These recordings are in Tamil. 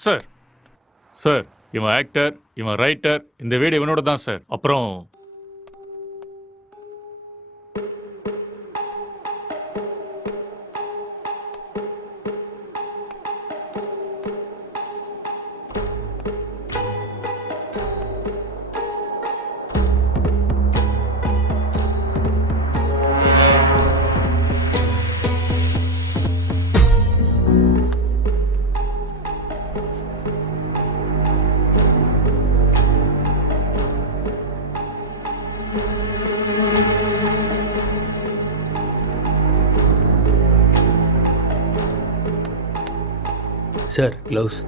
சார் சார் இவன் ஆக்டர், இவன் ரைட்டர், இந்த வீடு இவனோட தான் சார். அப்புறம் சார் க்ளவுஸ்.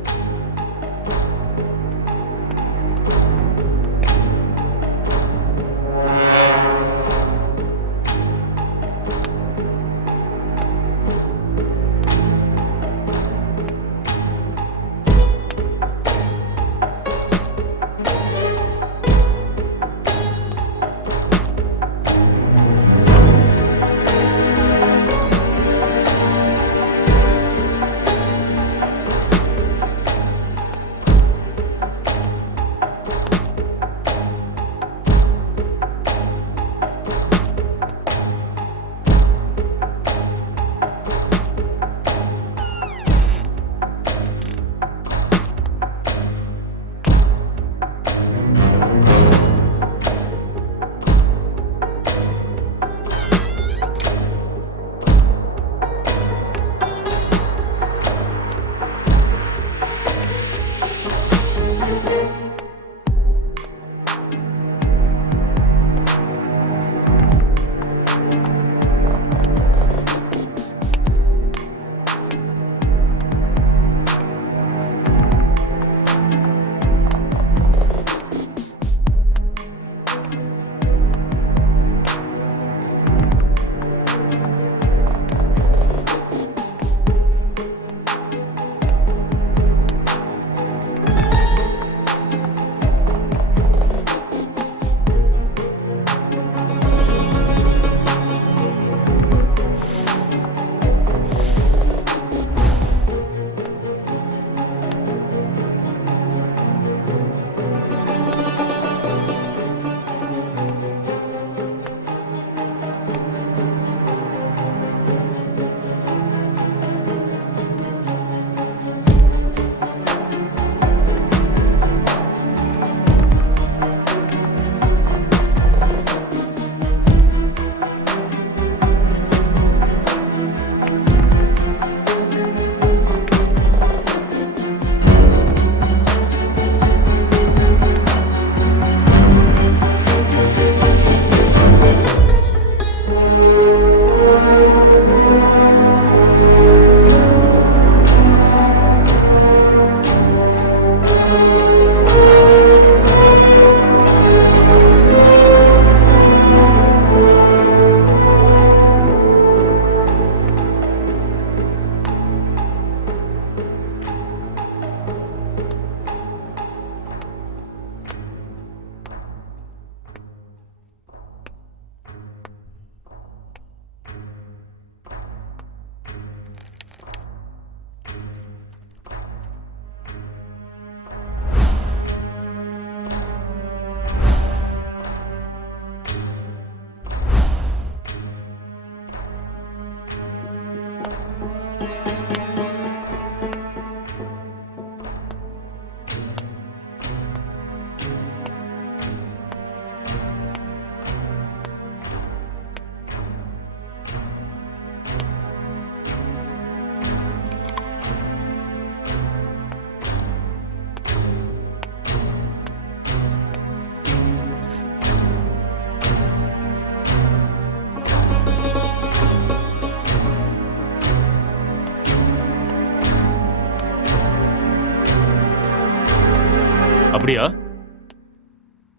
அப்படியா?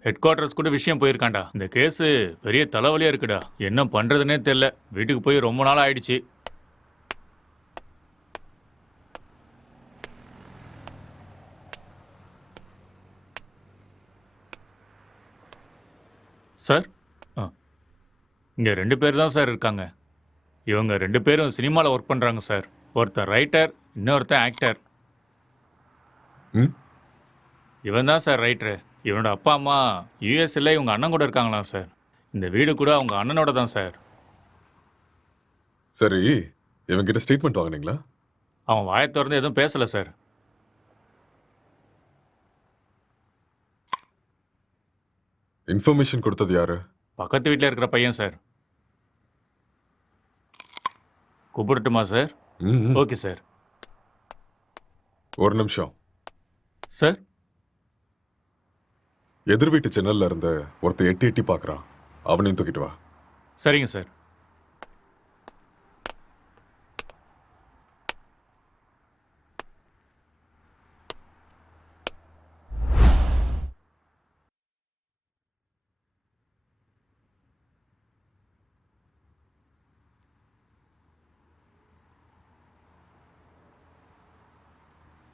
ஹெட் குவார்டர்ஸ் கூட விஷயம் போயிருக்காண்டா. இந்த கேஸ் பெரிய தலைவலியா இருக்குடா. என்ன பண்றதுன்னே தெரியல. வீட்டுக்கு போய் ரொம்ப நாள் ஆயிடுச்சு. சார் இங்கே 2 பேர் தான் சார் இருக்காங்க. இவங்க 2 பேரும் சினிமாவில் ஒர்க் பண்ணுறாங்க சார். ஒருத்தன் ரைட்டர், இன்னொருத்தன் ஆக்டர். ம் இவன் தான் சார் ரைட்டரு. இவனோட அப்பா அம்மா யூஎஸ்ல இவங்க அண்ணன் கூட இருக்காங்களாம் சார். இந்த வீடு கூட அவங்க அண்ணனோட தான் சார். சரி, இவங்கிட்ட ஸ்டேட்மெண்ட் வாங்குனீங்களா? அவன் வாயை திறந்து எதுவும் பேசலை சார். இன்ஃபர்மேஷன் கொடுத்தது யாரு? பக்கத்து வீட்டில் இருக்கிற பையன் சார். கூப்பிடட்டுமா சார்? ம் ஓகே சார். ஒரு நிமிஷம். சார் எதிர் வீட்டு ஜன்னல்ல இருந்து ஒருத்தன் எட்டி எட்டி பார்க்கறான். அவனையும் தூக்கிட்டு வா. சரிங்க சார்.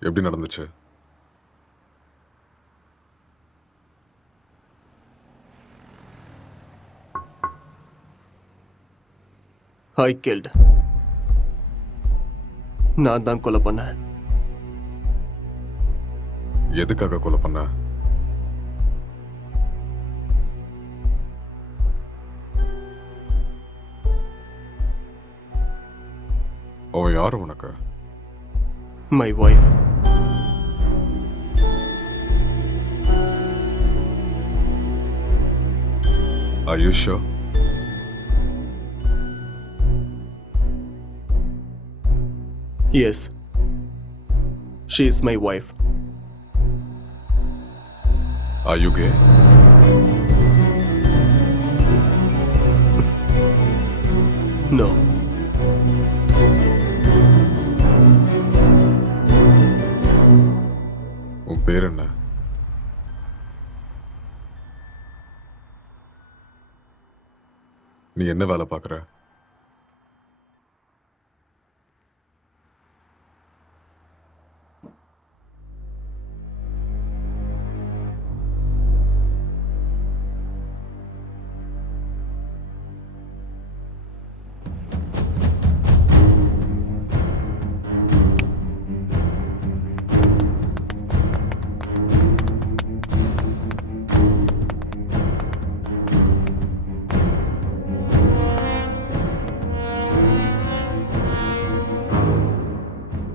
எப்படி நடந்துச்சு? ஐ கில்ட். நான் தான் கொலை பண்ணேன். எதுக்காக கொலை பண்ண? அவன் யாரு உனக்கு? My wife. Are you sure? Yes. She is my wife. Are you gay? No. உன் பேர் என்ன? நீ என்ன வேலை பார்க்குற?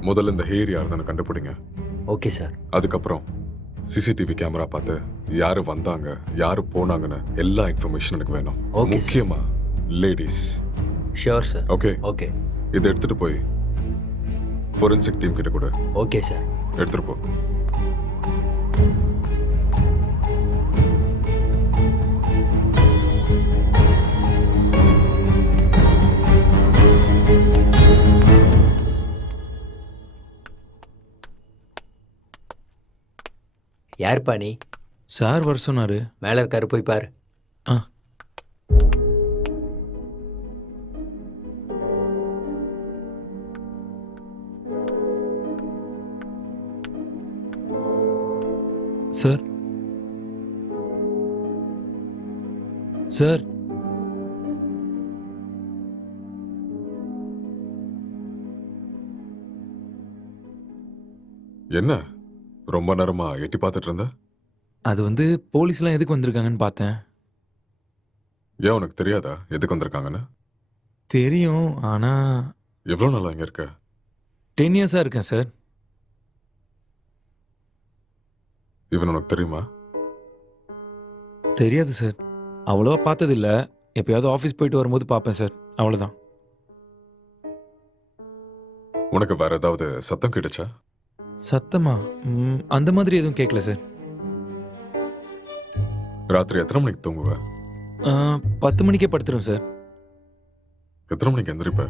முதல்ல இந்த ஹேர் யாருன்னு கண்டுபிடிங்க. Okay sir. அதுக்கப்புறம் சிசிடிவி கேமரா பார்த்து யாரு வந்தாங்க, யாரு போனாங்கன்னு எல்லா இன்ஃபர்மேஷன் எனக்கு வேணும். Okay, sir. முக்கியமா ladies. Sure sir. Okay, okay. இதை எடுத்துட்டு போய் ஃபோரன்சிக் டீம் கிட்ட கூட ஓகே சார். எடுத்துட்டு போ. யாருப்பா நீ? சார் வர சொன்னாரு. மேலே இருக்காரு, போய் பாரு. ஆ. சார் சார் என்ன ரொம்ப நேரமா எட்டி பார்த்துட்டு இருந்த? அது வந்து போலீஸ்லாம் எதுக்கு வந்திருக்காங்கன்னு பார்த்தேன். ஏன் உனக்கு தெரியாதா எதுக்கு வந்திருக்காங்கன்னு? தெரியும், ஆனால் எவ்வளோ நாளா இங்க இருக்க? 10 இயர்ஸாக இருக்கேன் சார். இவன் உனக்கு தெரியுமா? தெரியாது சார், அவ்வளோவா பார்த்ததில்ல. எப்பயாவது ஆஃபீஸ் போயிட்டு வரும்போது பார்ப்பேன் சார், அவ்வளோதான். உனக்கு வேற ஏதாவது சத்தம் கிடைச்சா? சத்தமா? அந்த மாதிரி எதுவும் கேட்கல சார். ராத்திரி எத்தனை மணிக்கு தூங்குவ? 10 மணிக்கே படுத்துரும் சார். எத்தனை மணிக்கு எந்திரிப்ப?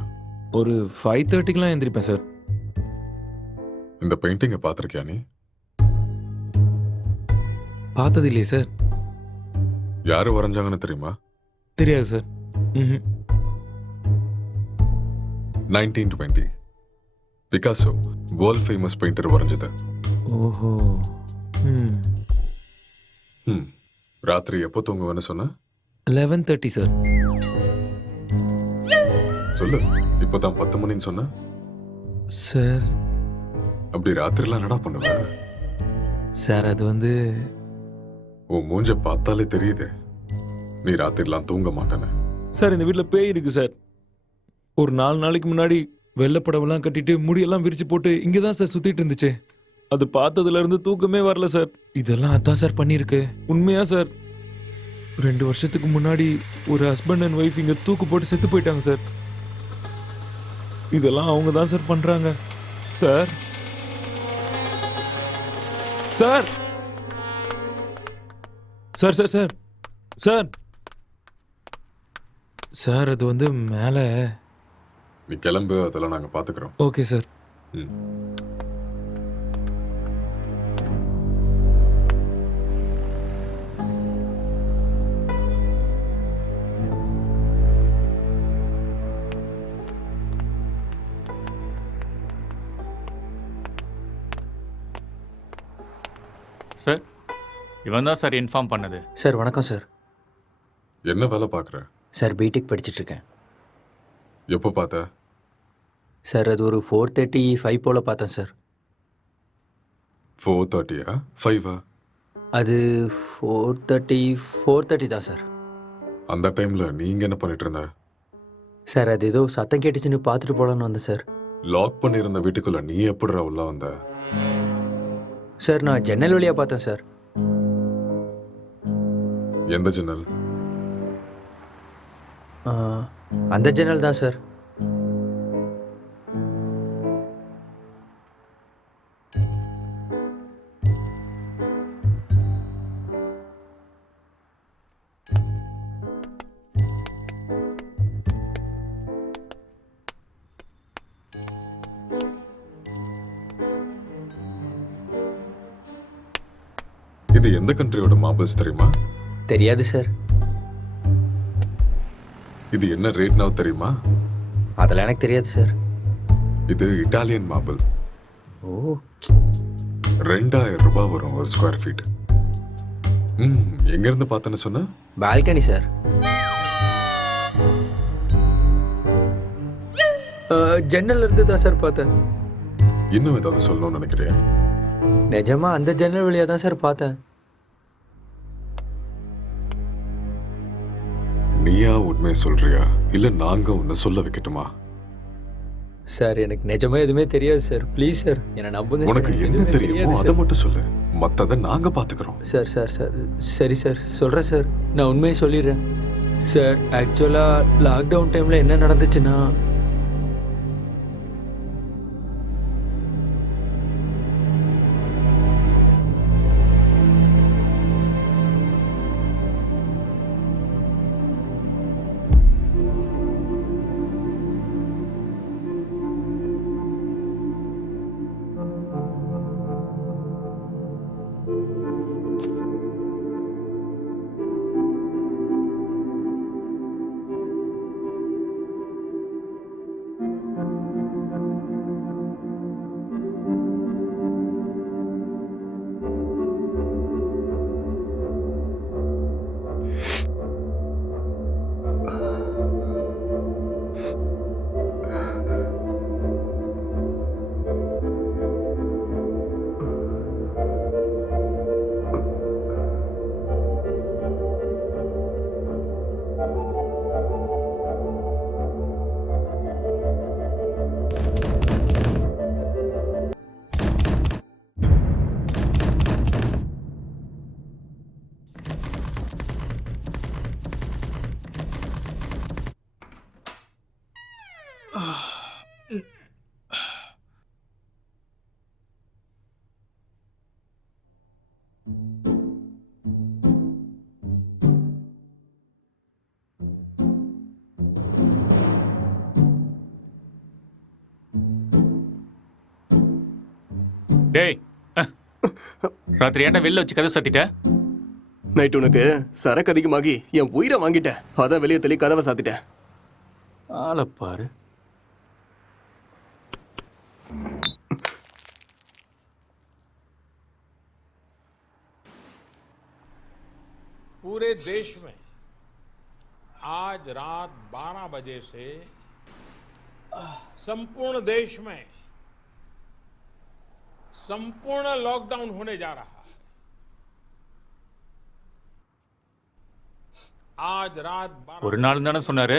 ஒரு 5:30க்கெலாம் எந்திரிப்பேன் சார். இந்த பெயிண்டிங்கை பார்த்துருக்கியா நீ? பார்த்தது இல்லையே சார். யாரு வரைஞ்சாங்கன்னு தெரியுமா? தெரியாது சார். ம். 1920 பிகாசோ வேர்ல்ட் ஃபேமஸ் பெயிண்டர் வரைஞ்சது. ஓஹோ. ம். ராத்திரி எப்போ தூங்குவேன்னு சொன்ன? 11:30 சார். சொல்லு. இப்போதான் 10 மணின்னு சொன்ன. சார் அப்படி ராத்திரிலாம் என்னடா பண்ணுவ? சார் அது வந்து உன் மூஞ்ச பார்த்தாலே தெரியுதே நீ ராத்திரிலாம் தூங்க மாட்டேன்னு. சார் இந்த வீட்டில் பேய் இருக்கு சார். ஒரு 4 நாளைக்கு முன்னாடி வெள்ளைப்படவெல்லாம் கட்டிட்டு முடியெல்லாம் விரிச்சு போட்டு இங்கே தான் சார் சுத்திட்டு இருந்துச்சு. அது பார்த்ததுல இருந்து தூக்கமே வரல சார். இதெல்லாம் அதான் சார் பண்ணியிருக்கு. உண்மையா சார், 2 வருஷத்துக்கு முன்னாடி ஒரு ஹஸ்பண்ட் அண்ட் ஒய்ஃப் இங்க தூக்கு போட்டு செத்து போயிட்டாங்க சார். இதெல்லாம் அவங்க தான் சார் பண்றாங்க. Sir sir sir sir sir sir sir அது வந்து மேலே. நீ கிளம்பு, அதெல்லாம் நாங்க பாத்துக்கிறோம். Okay sir. ம். சார் இவன் தான் சார் இன்ஃபார்ம் பண்ணது. சார் வணக்கம் சார். என்ன வேலை பாக்குற? சார் பிடெக் படிச்சிட்ருக்கேன். எப்போ பார்த்த? சார் அது ஒரு 4:35 போல் பார்த்தேன் சார். 4:30 5 அது 4:30 தான் சார். அந்த டைம்ல நீங்க என்ன பண்ணிட்டு இருந்த? சார் அது ஏதோ சத்தம் கேட்டுச்சுன்னு பார்த்துட்டு போகலான்னு வந்தேன் சார். லாக் பண்ணியிருந்த வீட்டுக்குள்ள நீ எப்படிடா உள்ள வந்த? சார் நான் ஜன்னல் வழியாக பார்த்தேன் சார். எந்த ஜன்னல்? ஆ, அந்த ஜன்னல் தான் சார். இது எந்த கண்ட்ரியோட மார்பிள்ஸ் தெரியுமா? தெரியாது சார். இது என்ன ரேட்னா தெரியுமா? அதெல்லாம் எனக்கு தெரியாது சார். இது இட்டாலியன் மார்பிள். ஓ 2000 ரூபாய் வரும் ஒரு ஸ்கொயர் ஃபீட். எங்க இருந்து பார்த்தேன்னு சொன்ன? Balcony sir. ஜன்னல் இருந்து தான் சார் பார்த்தேன். இன்னும் ஏதாவது சொல்லணும்னு நினைக்கிறேன்? நிஜமா அந்த ஜன்னல் வழியாக தான் சார் பார்த்தேன். நீயா உண்மையை சொல்றியா இல்ல நாங்க உன்னை சொல்ல வைக்கட்டுமா? சார் எனக்கு நிஜமா எதுவுமே தெரியாது சார். ப்ளீஸ் சார் என்னை நம்புங்க சார். உனக்கு எனக்கு என்ன எதுவுமே தெரியுமோ தெரியாது அதை சார். மட்டும் சொல்லு, மத்ததை நாங்க பாத்துக்கிறோம். சார் சார் சார் சரி சார் சொல்கிறேன் சார். நான் உண்மையை சொல்லிடுறேன் சார். ஆக்சுவலாக லாக்டவுன் டைமில் என்ன நடந்துச்சுன்னா, டேய் ராத்திரி ஏன்டா வெளில வச்சு கதை சாத்திட்ட? நைட் உனக்கு சரக்கு அதிகமாகி என் உயிரை வாங்கிட்டேன். அதான் வெளியே தள்ளி கதவை சாத்திட்டேன். ஆளை பாரு. पूरे देश में आज रात 12 बजे से संपूर्ण देश में संपूर्ण लॉकडाउन होने जा रहा है। आज रात 12 ஒரு நாள் தானே சொன்னாரு.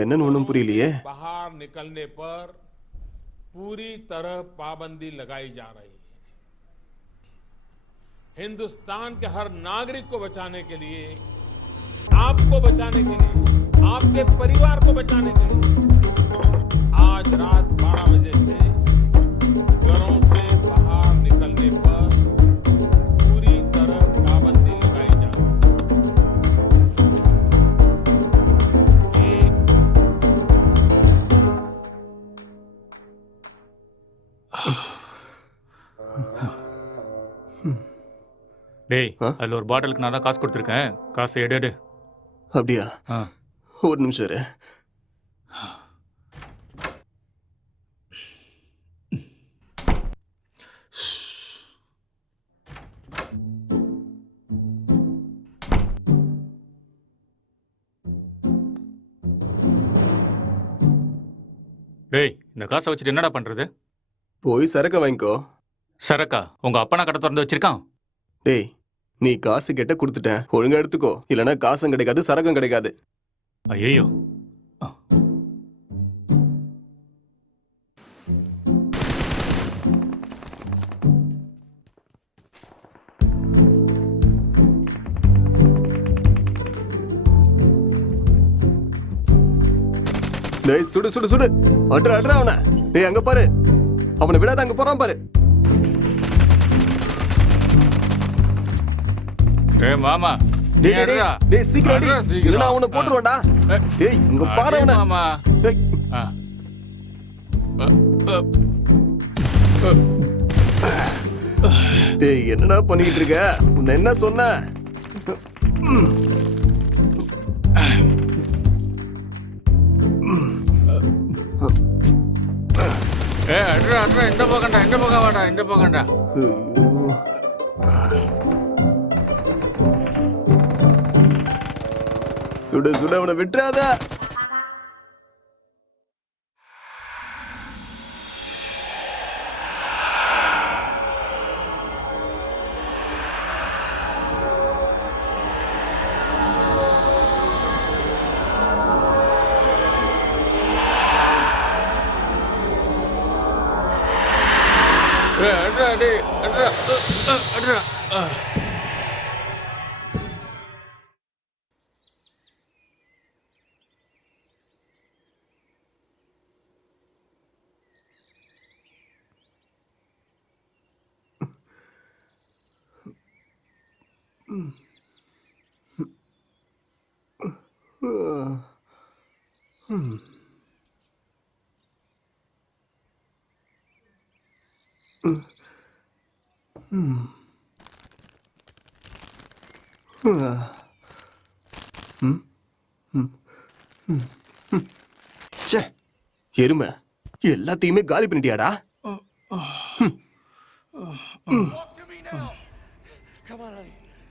என்னன்னு ஒன்றும் புரியலையே. बाहर निकलने पर पूरी तरह पाबंदी लगाई जा रही है। हिंदुस्तान के हर नागरिक को बचाने के लिए, आपको बचाने के लिए, आपके परिवार को बचाने के लिए आज रात 12 बजे से घरों से बाहर निकलने पर पूरी तरह पाबंदी लगाई जा रही है। டேய், ஆ? அதுல ஒரு பாட்டிலுக்கு நான் தான் காசு கொடுத்துருக்கேன். காசை எடு. அப்படியா? ஆ. ஒரு நிமிஷம் இரு. டேய், இந்த காசை வச்சுட்டு என்னடா பண்றது? போய் சரக்க வாங்கிக்கோ. சரக்கா, உங்க அப்பனா கடை திறந்து வச்சிருக்கான். டேய், நீ காசு கேட்ட கொடுத்துட்டேன், ஒழுங்கா எடுத்துக்கோ. இல்லைன்னா காசும் கிடைக்காது, சரக்கும் கிடைக்காது. ஐயோ. டேய், சுடு சுடு சுடு. அட்ரா அவனை. டேய், அங்க பாரு. அவனை விடாத, அங்க போறான் பாரு. டேய் மாமா, டேய் டேய், டேய், டேய் சீக்கிரம் அடி. அட்ரா, சீக்கிரம். இல்லைன்னா அவனை போட்டுருவான்டா. டேய், இங்க பாரு அவனை. மாமா. டேய், ஆ. டேய், என்னடா பண்ணிட்டு இருக்க? உன்னை என்ன சொன்ன? அட்ரா, இந்த பக்கம் வாடா. ஐயோ. சுடு சுடு, அவனை விட்டுறாத. அட்ரா. ச்சே, எருமை, எல்லாத்தையுமே காலி பண்ணிட்டியாடா?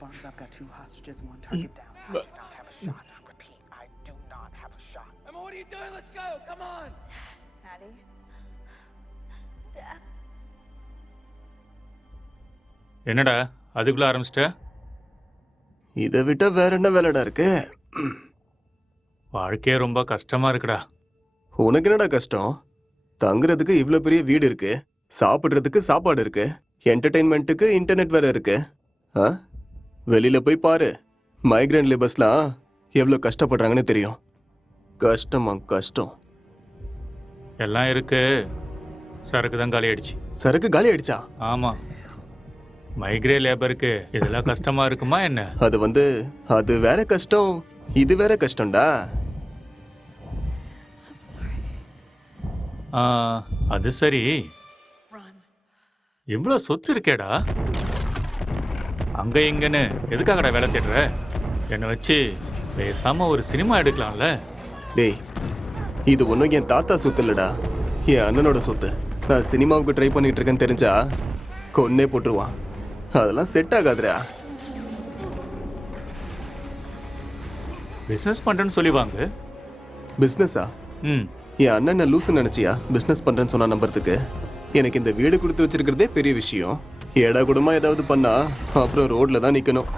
Barnes, I've got 2 hostages and 1 target down. I do not have a shot. Repeat, I do not have a shot. Emma, what are you doing? Let's go. Come on. Maddie. Dad. என்னடா அதுக்குள்ள ஆரம்பிச்சிட்ட? இதை விட்ட வேற என்ன வேலைடா இருக்கு? வாழ்க்கையே ரொம்ப கஷ்டமா இருக்குடா. உனக்கு என்னடா கஷ்டம்? தங்குறதுக்கு இவ்ளோ பெரிய வீடு இருக்கு, சாப்பிடுறதுக்கு சாப்பாடு இருக்கு, என்டர்டெயின்மெண்ட்டுக்கு இன்டர்நெட் வேற இருக்கு. ஆ? வெளியில போய் பாரு, மைக்ரேன் லேபர்ஸ்லாம் எவ்வளோ கஷ்டப்படுறாங்கன்னு தெரியும். கஷ்டமா கஷ்டம். எல்லாம் இருக்கு, சரக்கு தான் காலி ஆயிடுச்சு. சரக்கு காலி ஆயிடுச்சா? ஆமா, மைக்ரே லேபருக்கு இதெல்லாம் கஷ்டமா இருக்குமா என்ன? அது வேற கஷ்டம், இது வேற கஷ்டம்டா. அது சரி, Run. இவ்வளோ சொத்து இருக்கேடா, அங்க இங்கன்னு எதுக்காகடா வேலை தேடுற? என்னை வச்சு பேசாம ஒரு சினிமா எடுக்கலாம்ல? டேய், இது ஒன்றும் என் தாத்தா சொத்து இல்லடா, என் அண்ணனோட சொத்து. நான் சினிமாவுக்கு ட்ரை பண்ணிட்டு இருக்கேன்னு தெரிஞ்சா கொன்னே போட்டுருவான். அதெல்லாம் செட் ஆகாதுடா. பிசினஸ் பண்றேன்னு சொல்லி வாங்க. பிஸ்னஸா? ம், என் அண்ணன் லூசு நினைச்சியா பிசினஸ் பண்றேன்னு சொன்னா நம்புறதுக்கு? எனக்கு இந்த வீடு கொடுத்து வச்சிருக்கிறதே பெரிய விஷயம். ஏடா கூடமா ஏதாவது பண்ணா அப்புறம் ரோட்ல தான் நிக்கணும்.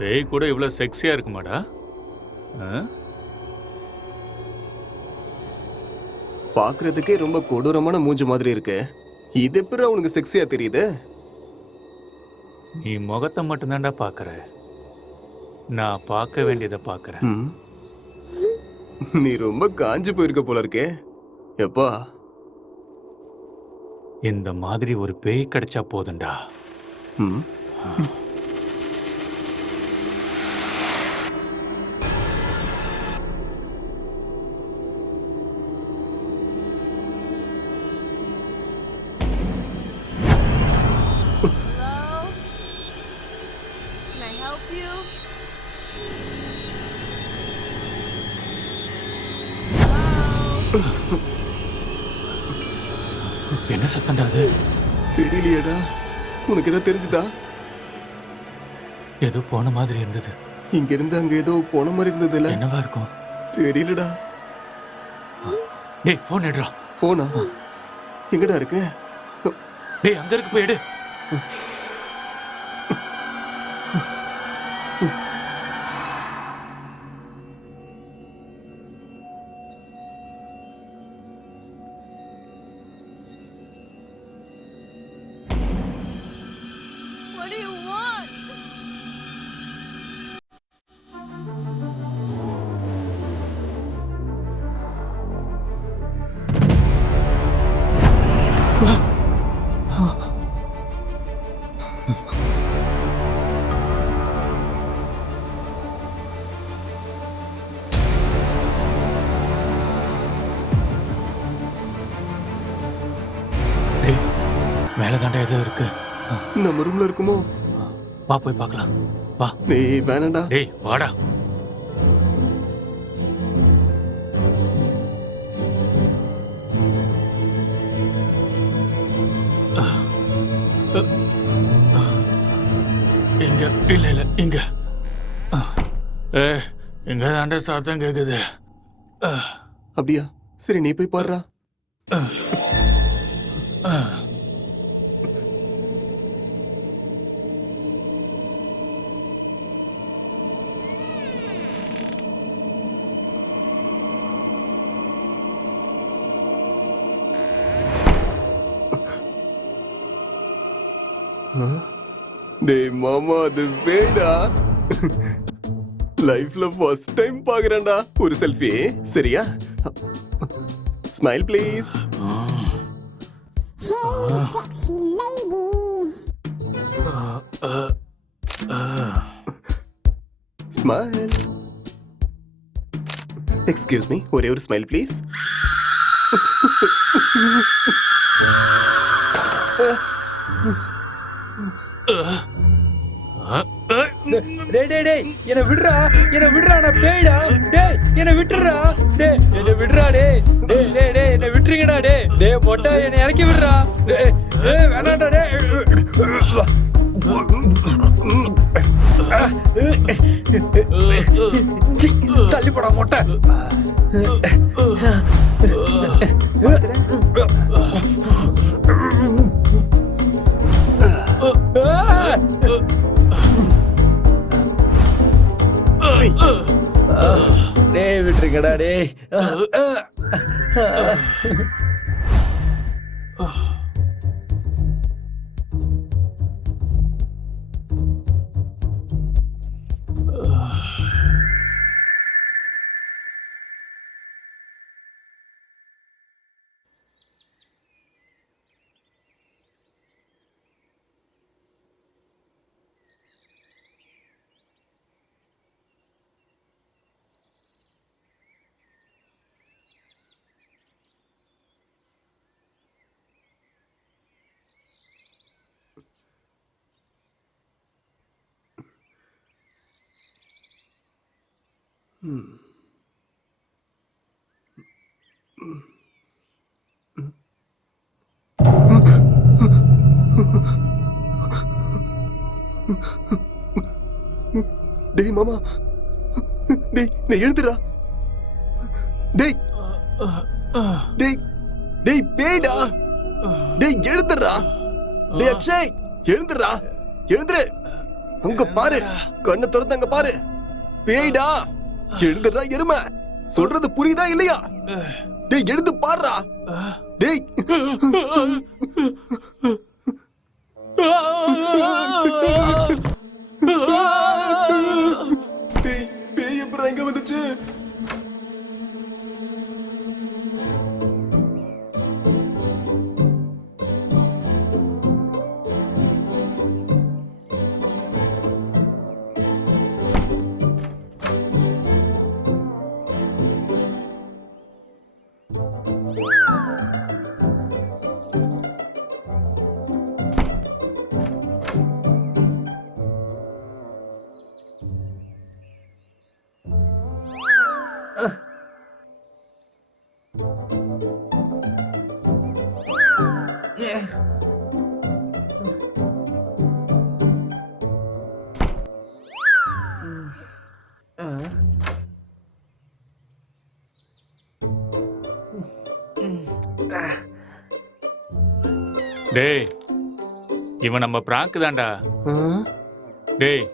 பேய் கூட இவ்வளோ செக்ஸியாக இருக்குமாடா? பாக்குறதுக்கே ரொம்ப கொடூரமான மூஞ்சி மாதிரி இருக்கு. இது எப்படி அவனுக்கு செக்ஸியா தெரியுது? நீ முகத்தை மட்டும்தான்டா பார்க்குற, நான் பார்க்க வேண்டியதை பார்க்குறேன். ம். நீ ரொம்ப காஞ்சு போயிருக்க போல இருக்கே. எப்பா இந்த மாதிரி ஒரு பேய் கிடைச்சா போதும்டா. ம். Hello? Can I help you? Hello? என்ன சத்தம்டா அது? தெரியலையேடா. உனக்கு ஏதோ தெரிஞ்சுதா? ஏதோ போன மாதிரி இருந்தது. இங்க இருந்து அங்க ஏதோ போன மாதிரி இருந்ததுல. என்னவா இருக்கும்? தெரியலடா. டேய் ஃபோன் எடுறா. போனா எங்கடா இருக்கு? டேய் அங்க இருக்கு, போய் எடு. What do you want? டேய் மேலே தாண்டா ஏதோ இருக்கு. நம்ம ரூம்ல இருக்குமோ? வா போய் பார்க்கலாம். வா. நீ வேணாண்டா. டேய் வாடா. இங்க இல்ல இல்ல இங்க. இங்க தாண்டா சத்தம் கேக்குது. அப்படியா? சரி நீ போய் பாருடா. டேய் மாமா, அது வேடா. லைஃப்ல ஃபர்ஸ்ட் டைம் பாக்குறேன்டா. ஒரு செல்ஃபி சரியா? Smile please. Smile. Excuse me, ஒரே ஒரு ஸ்மைல் ப்ளீஸ். டேய் டேய் டேய் என்ன விடுறா, என்ன விடுறா, நான் பேய்டா. டேய் என்ன விட்டுறா. டேய் என்ன விடுறா. டேய் டேய் டேய் டேய் என்ன விட்டுறீங்கடா. டேய் டேய் மொட்டை என்ன இறக்கி விடுறா. டேய் டேய் வேணாம்டா. டேய் சீ, தள்ளி போடா மொட்டை. டேய் விட்டுருங்கடா. டேய் டேய் மாமா, டேய் நான் எழுதுடா. டேய் டேய் டேய் பேய்டா. டேய் எழுதுடா. டேய் அக்ஷய் எழுதுடா. எழுதுரு. அங்க பாரு, கண்ணை திறந்து அங்க பாரு. பேய்டா. எழுதுடா எருமை. சொல்றது புரியுதா இல்லையா? டேய் எழுந்து பாருடா. டேய் டேய் பேய் எப்பறம் எங்க வந்துச்சு? டேய் இவன் நம்ம பிராங்க் தான்டா. டேய்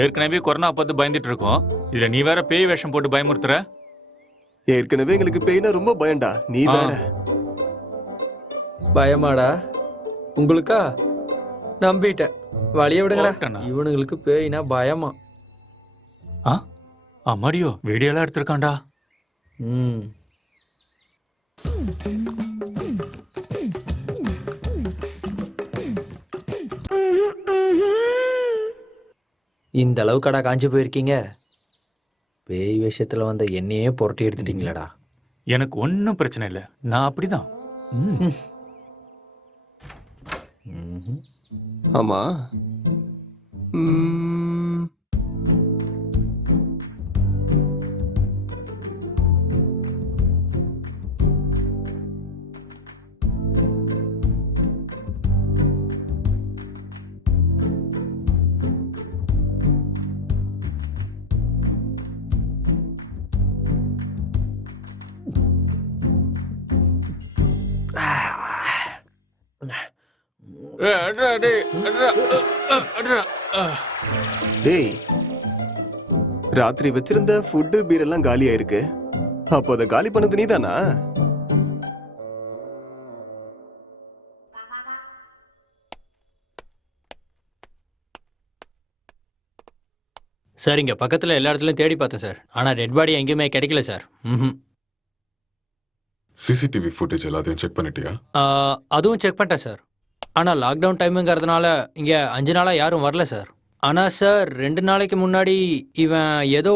ஏற்கனவே கொரோனா பார்த்து பயந்துட்டு இருக்கோம், இதுல நீ வேற பேய் வேஷம் போட்டு பயமுறுத்துற. ஏற்கனவே எங்களுக்கு பேய்னா ரொம்ப பயம்டா, நீ வேற. பயமாடா உங்களுக்கா? நம்பிட்டேன். வழிய விடுங்கடா. போட்டேனா? இவனுங்களுக்கு பேய்னா பயமா? அம்மாடியோ வீடியோலாம் எடுத்திருக்கான்டா. ம். இந்த அளவுக்கடா காஞ்சி போயிருக்கீங்க? பேய் விஷயத்துல வந்த என்னையே புரட்டி எடுத்துட்டீங்களாடா. எனக்கு ஒன்றும் பிரச்சனை இல்லை, நான் அப்படிதான். ஆமா. டேய் ராத்திரி வச்சிருந்த ஃபுட்டு பீர் எல்லாம் காலியா இருக்கு. அப்போ அதை காலி பண்ணது நீதானா? சார் இங்கே பக்கத்தில் எல்லா இடத்துலையும் தேடி பார்த்தேன் சார், ஆனால் டெட் பாடி எங்கேயுமே கிடைக்கல சார். சிசிடிவி ஃபுட்டேஜ் எல்லாத்தையும் செக் பண்ணிட்டியா? அதுவும் செக் பண்ணிட்டேன் சார். ஆனால் லாக்டவுன் டைமுங்கிறதுனால இங்கே 5 நாளாக யாரும் வரல சார். ஆனால் சார் 2 நாளைக்கு முன்னாடி இவன் ஏதோ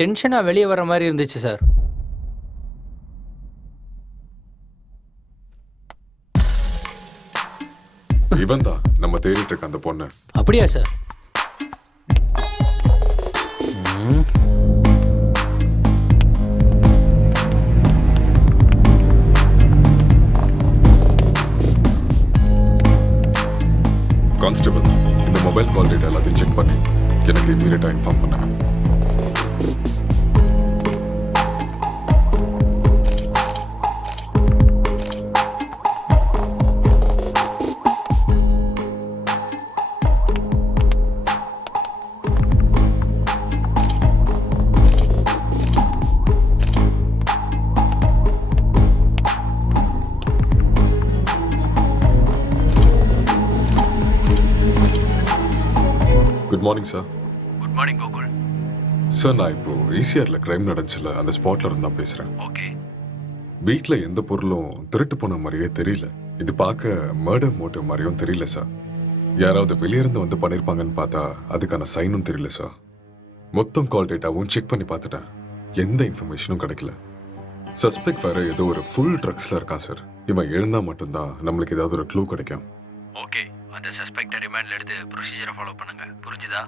டென்ஷனாக வெளியே வர மாதிரி இருந்துச்சு சார். இவன் தான் நம்ம தேடிட்டு இருக்க அந்த பொண்ணு. அப்படியா சார்? கான்ஸ்டபிள், இந்த மொபைல் கால் டேட்டா எல்லாத்தையும் செக் பண்ணி எனக்கு இமீடியட்டாக இன்ஃபார்ம் பண்ணுங்க. Good morning sir. Good morning Gokul. Sir நான் இப்போ ஈசிஆரில் கிரைம் நடந்துச்சுல, அந்த ஸ்பாட்ல இருந்து தான் பேசுகிறேன். ஓகே. வீட்டில் எந்த பொருளும் திருட்டு போன மாதிரியே தெரியல. இது பார்க்க மர்டர் மோட்டிவ் மாதிரியும் தெரியல சார். யாராவது வெளியிருந்து வந்து பண்ணியிருப்பாங்கன்னு பார்த்தா அதுக்கான சைனும் தெரியல சார். மொத்தம் கால் டேட்டாவும் செக் பண்ணி பார்த்துட்டேன், எந்த இன்ஃபர்மேஷனும் கிடைக்கல. சஸ்பெக்ட் வேற ஏதோ ஒரு ஃபுல் ட்ரக்ஸில் இருக்கான் சார். இவன் எழுந்தா மட்டும்தான் நம்மளுக்கு ஏதாவது ஒரு க்ளூ கிடைக்கும். ஓகே, அந்த சஸ்பெக்டை ரிமாண்டில் எடுத்து ப்ரொசீஜரை ஃபாலோ பண்ணுங்க, புரிஞ்சுதா?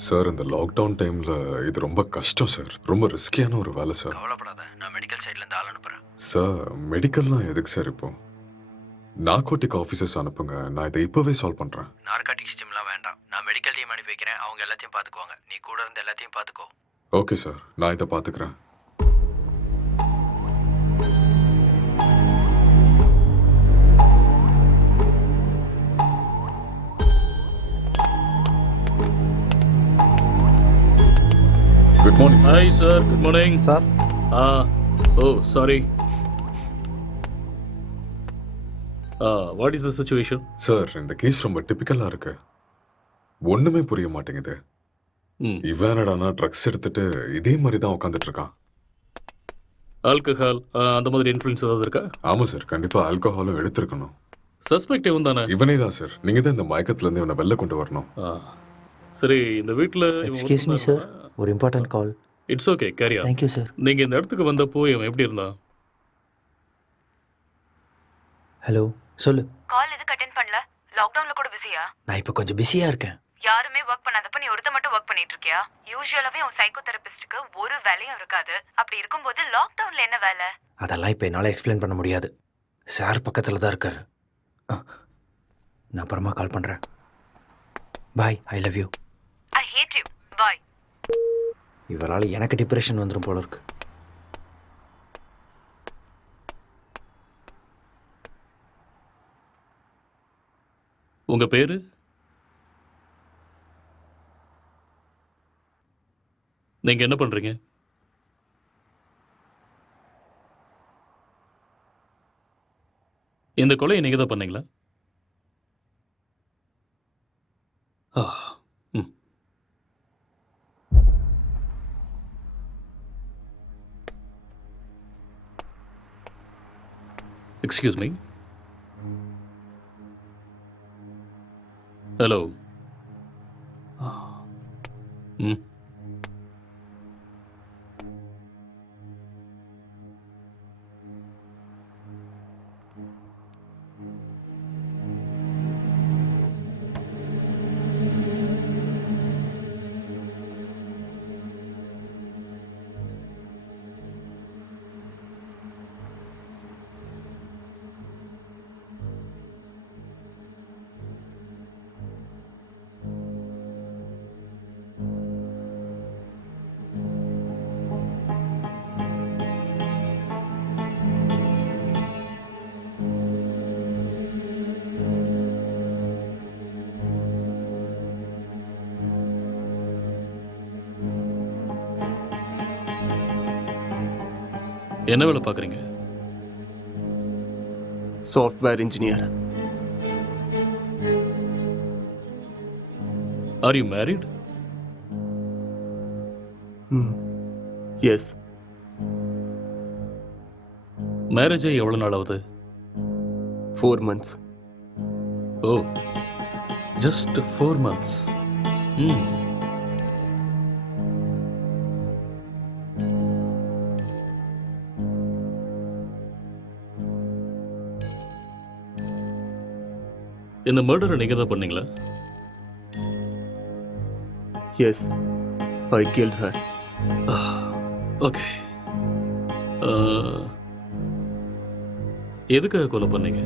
சார் இந்த லாக்டவுன் டைம்ல இது ரொம்ப கஷ்டம் சார். ரொம்ப ரிஸ்கியான ஒரு வேலை சார். கவலைப்படாத, நான் மெடிக்கல் சைட்லேருந்து ஆள் அனுப்புகிறேன். சார் மெடிக்கல்லாம் எதுக்கு சார் இப்போ? நார்கோட்டிக் ஆஃபீஸர்ஸ் அனுப்புங்க, நான் இதை இப்போவே சால்வ் பண்ணுறேன். நார்காட்டிக்ஸ் டீம்லாம் வேண்டாம், நான் மெடிக்கல் டீம் அனுப்பி வைக்கிறேன். அவங்க எல்லாத்தையும் பார்த்துக்குவாங்க. நீ கூட இருந்து எல்லாத்தையும் பார்த்துக்கோ. ஓகே சார், நான் இதை பார்த்துக்கிறேன். Good morning sir. Hi sir, good morning sir. Oh sorry. What is the situation? Sir இந்த கேஸ் ரொம்ப டிபிக்கலாக இருக்கு. ஒன்றுமே புரிய மாட்டேங்குது. இவன் என்னடானா ட்ரக்ஸ் எடுத்துட்டு இதே மாதிரி தான் உட்காந்துட்டு இருக்கான். ஆல்கஹால் அந்த மாதிரி இன்ஃப்ளூயன்ஸ் ஏதாவது இருக்கா? ஆமாம் சார், கண்டிப்பாக ஆல்கஹாலும் எடுத்திருக்கணும். சஸ்பெக்ட் இவன் தானே? இவனே தான் சார். நீங்கள் தான் இந்த மயக்கத்துலேருந்து இவனை வெளில கொண்டு வரணும். சரி, இந்த வீட்டில் எக்ஸ்கியூஸ் மீ சார், ஒரு important call. It's okay, carry on. Thank you sir. நீங்கள் இந்த இடத்துக்கு வந்தப்போ இவன் எப்படி இருந்தான்? ஹலோ, சொல்லு. கால் எதுக்கு அட்டென்ட் பண்ணல? லாக்டவுன்ல கூட பிஸியா? நான் இப்போ கொஞ்சம் பிஸியாக இருக்கேன். யாருமே ஒர்க் பண்ணாதப்ப நீ ஒருத்த மட்டும் ஒர்க் பண்ணிட்டு இருக்கியா? யூசுவலாவே உன் சைக்கோ தெரபிஸ்டுக்கு ஒரு வேலையும் இருக்காது. அப்படி இருக்கும்போது லாக்டவுன்ல என்ன வேலை? அதெல்லாம் இப்போ என்னால் எக்ஸ்பிளைன் பண்ண முடியாது. சார் பக்கத்தில் தான் இருக்காரு. நான் அப்புறமா கால் பண்ணுறேன். Bye, I love you. I hate you. Bye. இவரால் எனக்கு டிப்ரெஷன் வந்துடும் போல இருக்கு. உங்க பேரு? நீங்க என்ன பண்றீங்க? இந்த கொலையை நீங்க தான் பண்ணீங்களா? Excuse me. ஹலோ. என்ன வேலை பார்க்குறீங்க? Software engineer. Are you married? Yes. Marriage ஆகி எவ்வளோ நாள் ஆகுது? 4 months. ஓ, ஜஸ்ட் 4 months. இந்த மர்டரை நீங்க தான் பண்ணீங்களா? எஸ், ஐ கில்ட் ஹர். ஓகே. எதுக்காக கொலை பண்ணீங்க?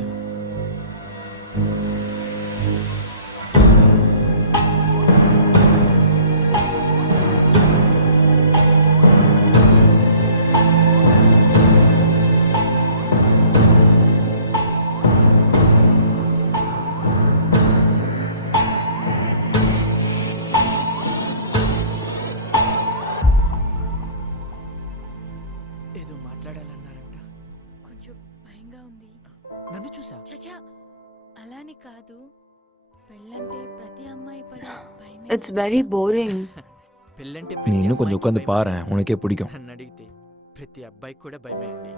ఏదో మాట్లాడాలన్నారంట. కొంచెం భయంగా ఉంది. నన్ను చూసా? చచా, అలాని కాదు. పెళ్ళంటే ప్రతి అమ్మాయి పడే భయమే. It's very boring. పెళ్ళంటే நீ ప్రతి இன்னும் கொஞ்சம் అమ్మాయికి உட்காந்து భయమే. பாரு, உனக்கே பிடிக்கும். నన్ను అడిగితే ప్రతి అబ్బాయికి కూడా భయమే అండి.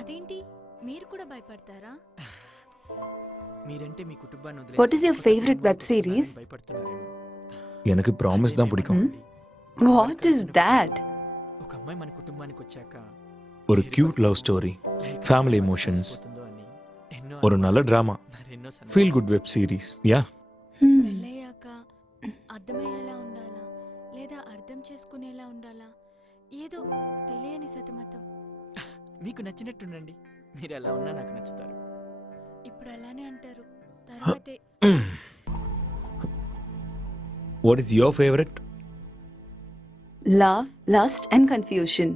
అదేంటి, మీరు కూడా భయపడతారా? మీరంటే మీ కుటుంబాన్ని వదిలేసి What is your కొత్త favorite కుటుంబం web series? భయపడుతున్నారేమో. எனக்கு ப்ராமிஸ் தான் பிடிக்கும். What is that? ఒక అమ్మాయి మన కుటుంబానికి వచ్చాక ஒரு cute love story, family emotions, ஒரு நல்ல drama, feel good web series. Yeah, పెళ్ళయ్యాక అర్థమయ్యేలా ఉండాలా? చేసుకునేలా ఉండాలా ఏదో తెలియని సతమతం. మీకు నచ్చినట్టుండండి. మీరు ఎలా ఉన్నా నాకు నచ్చుతారు. ఇప్పుడు అలానే అంటారు, తర్వాతే what is your favourite? love, lust and confusion.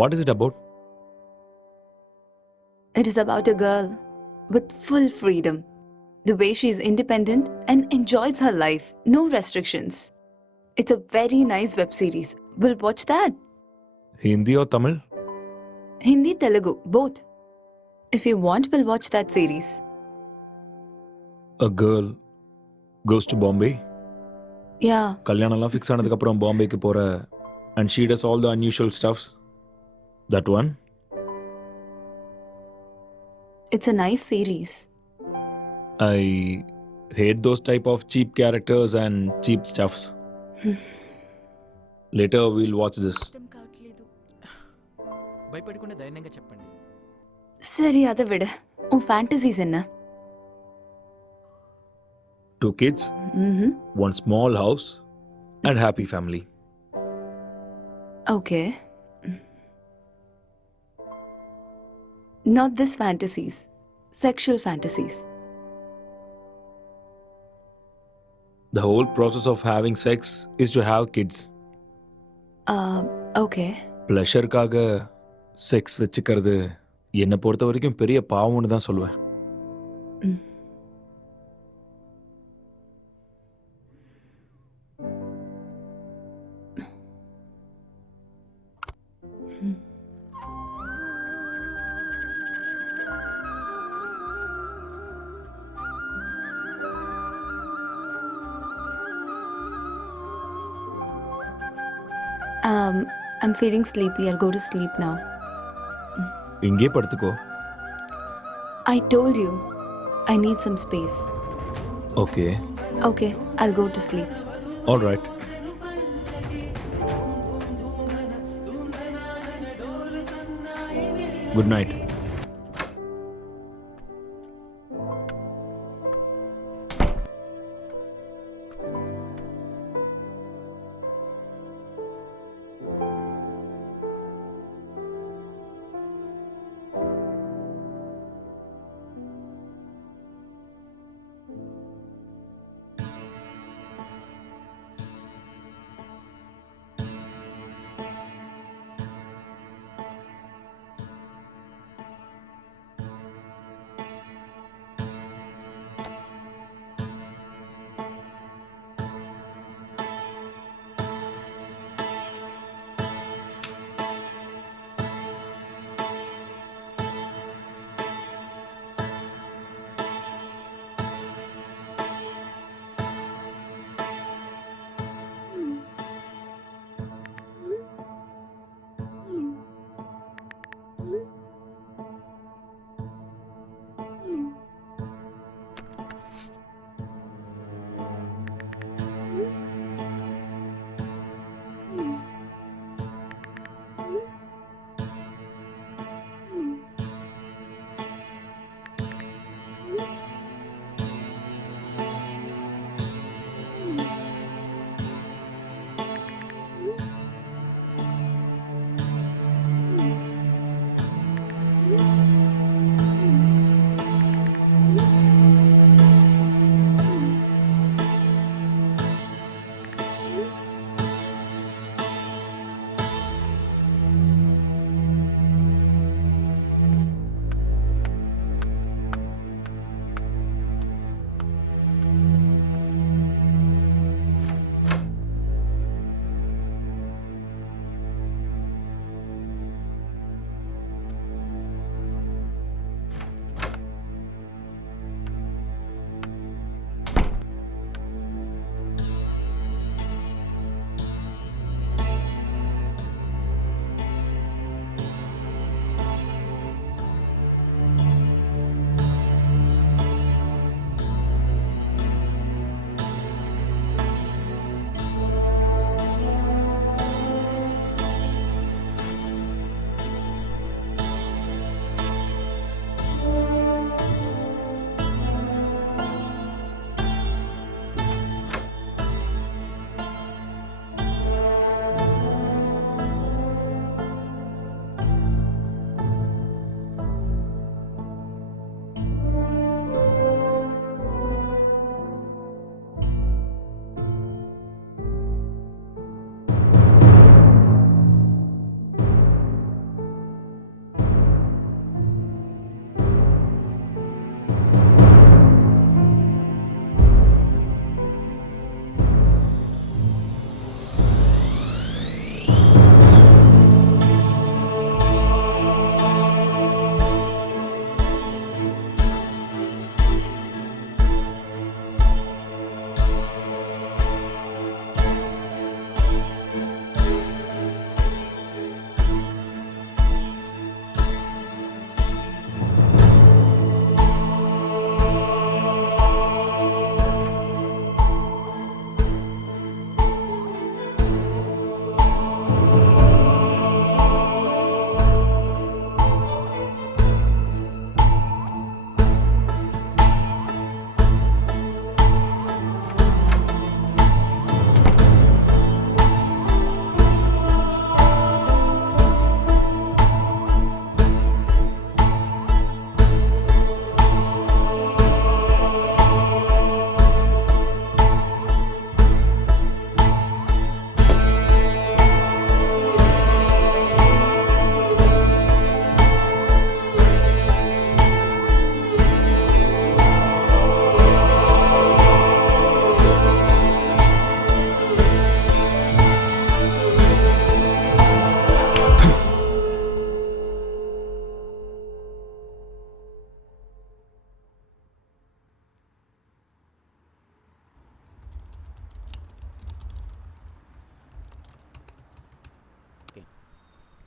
What is it about? It is about a girl with full freedom. The way she is independent and enjoys her life. No restrictions. It's a very nice web series. We'll watch that. Hindi or Tamil? Hindi, Telugu, both. If you want, we'll watch that series. A girl goes to Bombay. Yeah, கல்யாணம்லாம் ஃபிக்ஸ் ஆனதுக்கப்புறம் பாம்பேக்கு போகிற and she does all the unusual stuffs. That one? it's a nice series. I hate those type of cheap characters and cheap stuffs. Later we'll watch this. అర్థం కావట్లేదు. భయపడకుండా ధైర్యంగా చెప్పండి. సరే அதை விட உன் ஃபேண்டசிஸ் என்ன? 2 kids, one small house and happy family. Okay. Not this fantasies. Sexual fantasies. The whole process of having sex is to have kids. Okay. ப்ளஷருக்காக செக்ஸ் வச்சுக்கிறது என்னை பொறுத்த வரைக்கும் பெரிய பாவம்னு தான் சொல்லுவேன். I'm feeling sleepy. I'll go to sleep now. இங்கே படுத்துக்கோ. I told you, I need some space. Okay. Okay, I'll go to sleep. All right. Good night.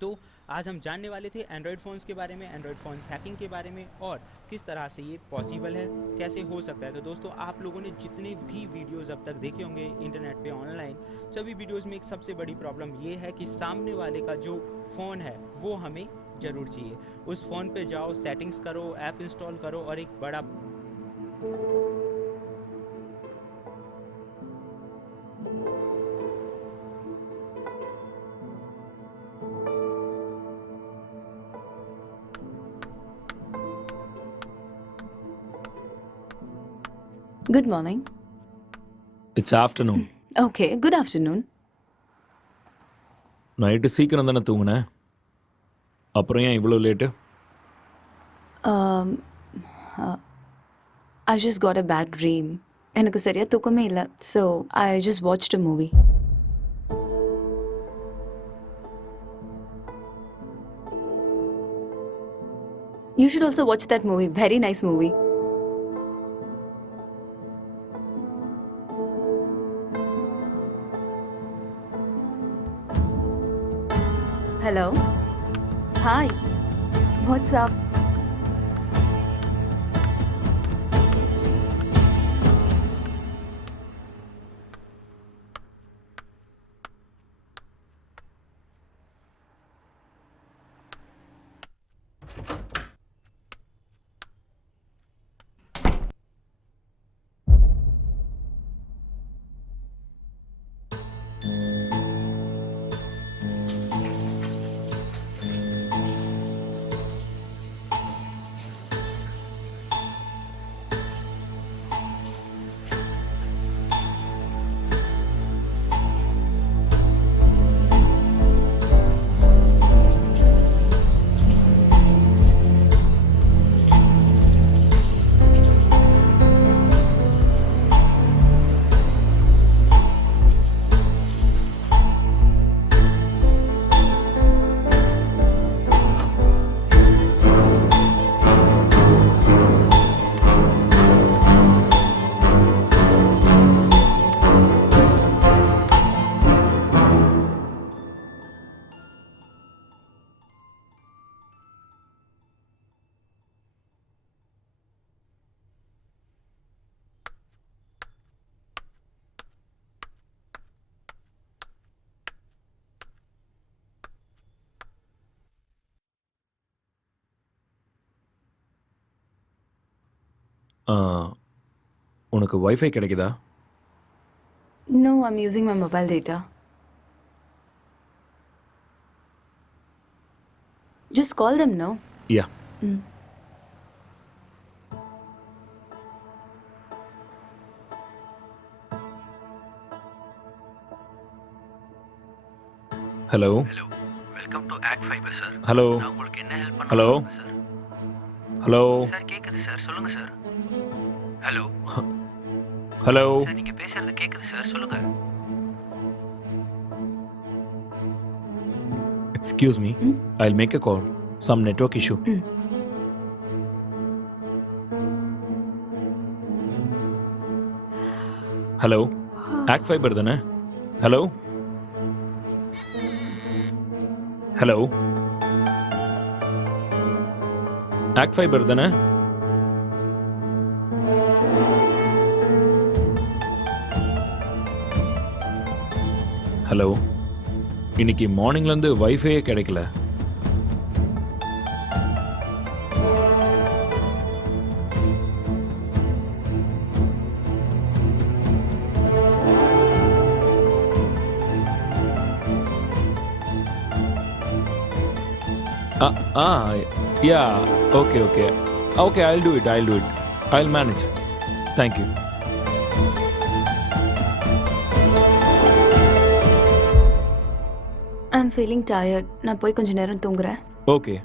तो आज हम जानने वाले थे एंड्रॉयड फ़ोन्स के बारे में, एंड्रॉयड फ़ोन्स हैकिंग के बारे में और किस तरह से ये पॉसिबल है, कैसे हो सकता है। तो दोस्तों आप लोगों ने जितने भी वीडियोस अब तक देखे होंगे इंटरनेट पे ऑनलाइन, सभी वीडियोस में एक सबसे बड़ी प्रॉब्लम ये है कि सामने वाले का जो फ़ोन है वो हमें ज़रूर चाहिए। उस फ़ोन पे जाओ, सेटिंग्स करो, ऐप इंस्टॉल करो और एक बड़ा Good morning. It's afternoon. Okay, good afternoon. Night சீக்கிரம் தானே தூங்குனேன், அப்புறம் ஏன் இவ்வளோ late? Um, I just got a bad dream. எனக்கு சரியா தூக்கமே இல்லை. So, I just watched a movie. You should also watch that movie. Very nice movie. Hello. Hi. What's up? உனக்கு வைஃபை கிடைக்குதா? No, I'm using my mobile data. Just call them now. Yeah. Hello. Hello, welcome to act fibre sir. Hello. நான் உங்களுக்கு என்ன ஹெல்ப் பண்ண ஹலோ. சார்? ஹலோ. சார் கேக்குது சார், சொல்லுங்க சார். ஹலோ. ஹலோ. சார் நீங்க பேசுறது கேக்குது சார், சொல்லுங்க. Excuse me, I'll make a call. Some network issue. Hello, act fibre தானே? ஹலோ. ஹலோ, ஆக்ட் ஃபைபர் தானே? ஹலோ, இன்னைக்கு மார்னிங்லேருந்து வைஃபையே கிடைக்கல. Yeah, okay. Okay, I'll do it. I'll manage. Thank you. I'm feeling tired. நான் போய் கொஞ்ச நேரம் தூங்குறேன். Okay.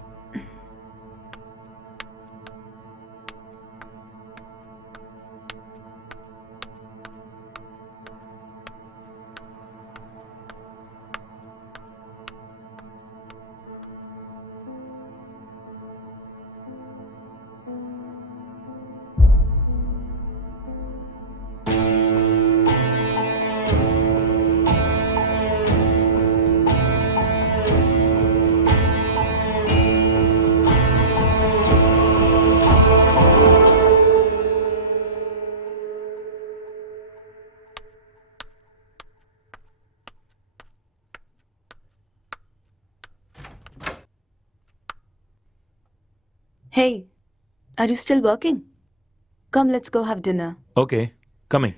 Hey, are you still working? Come, let's go have dinner. Okay coming.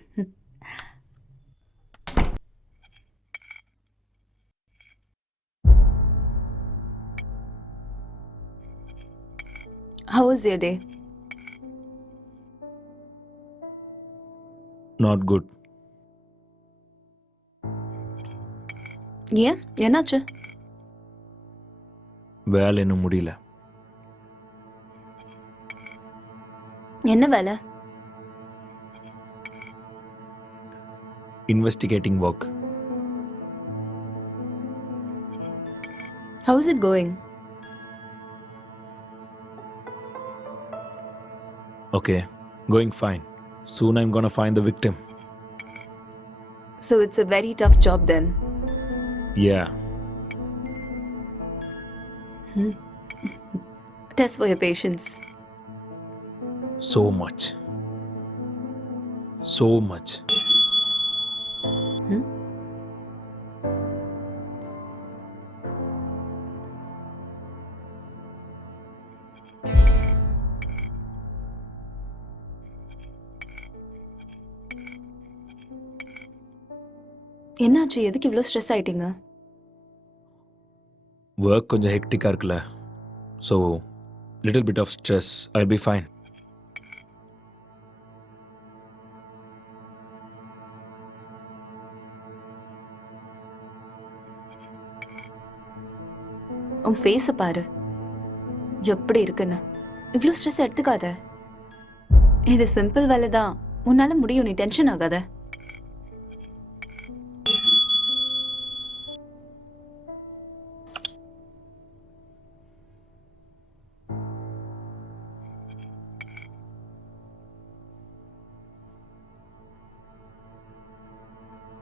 How was your day? Not good. ஏன் என்னாச்சு? வேலை இன்னும் முடியல. என்ன வேலை? Investigating work. How is it going? Okay, going fine. Soon I'm gonna find the victim. So it's a very tough job then. Yeah. Test for your patience. So much. So much. என்னாச்சு? எதுக்கு இவ்வளோ ஸ்ட்ரெஸ் ஆயிட்டீங்க? ஒர்க் கொஞ்சம் ஹெக்டிக்காக இருக்குல்ல, so little bit of stress. I'll be fine. உன் ஃபேஸை பாரு, எப்படி இருக்குன்னு. இவ்வளோ ஸ்ட்ரெஸ் எடுத்துக்காத. இது சிம்பிள் வேலை தான், உன்னால முடியும். நீ டென்ஷன் ஆகாத.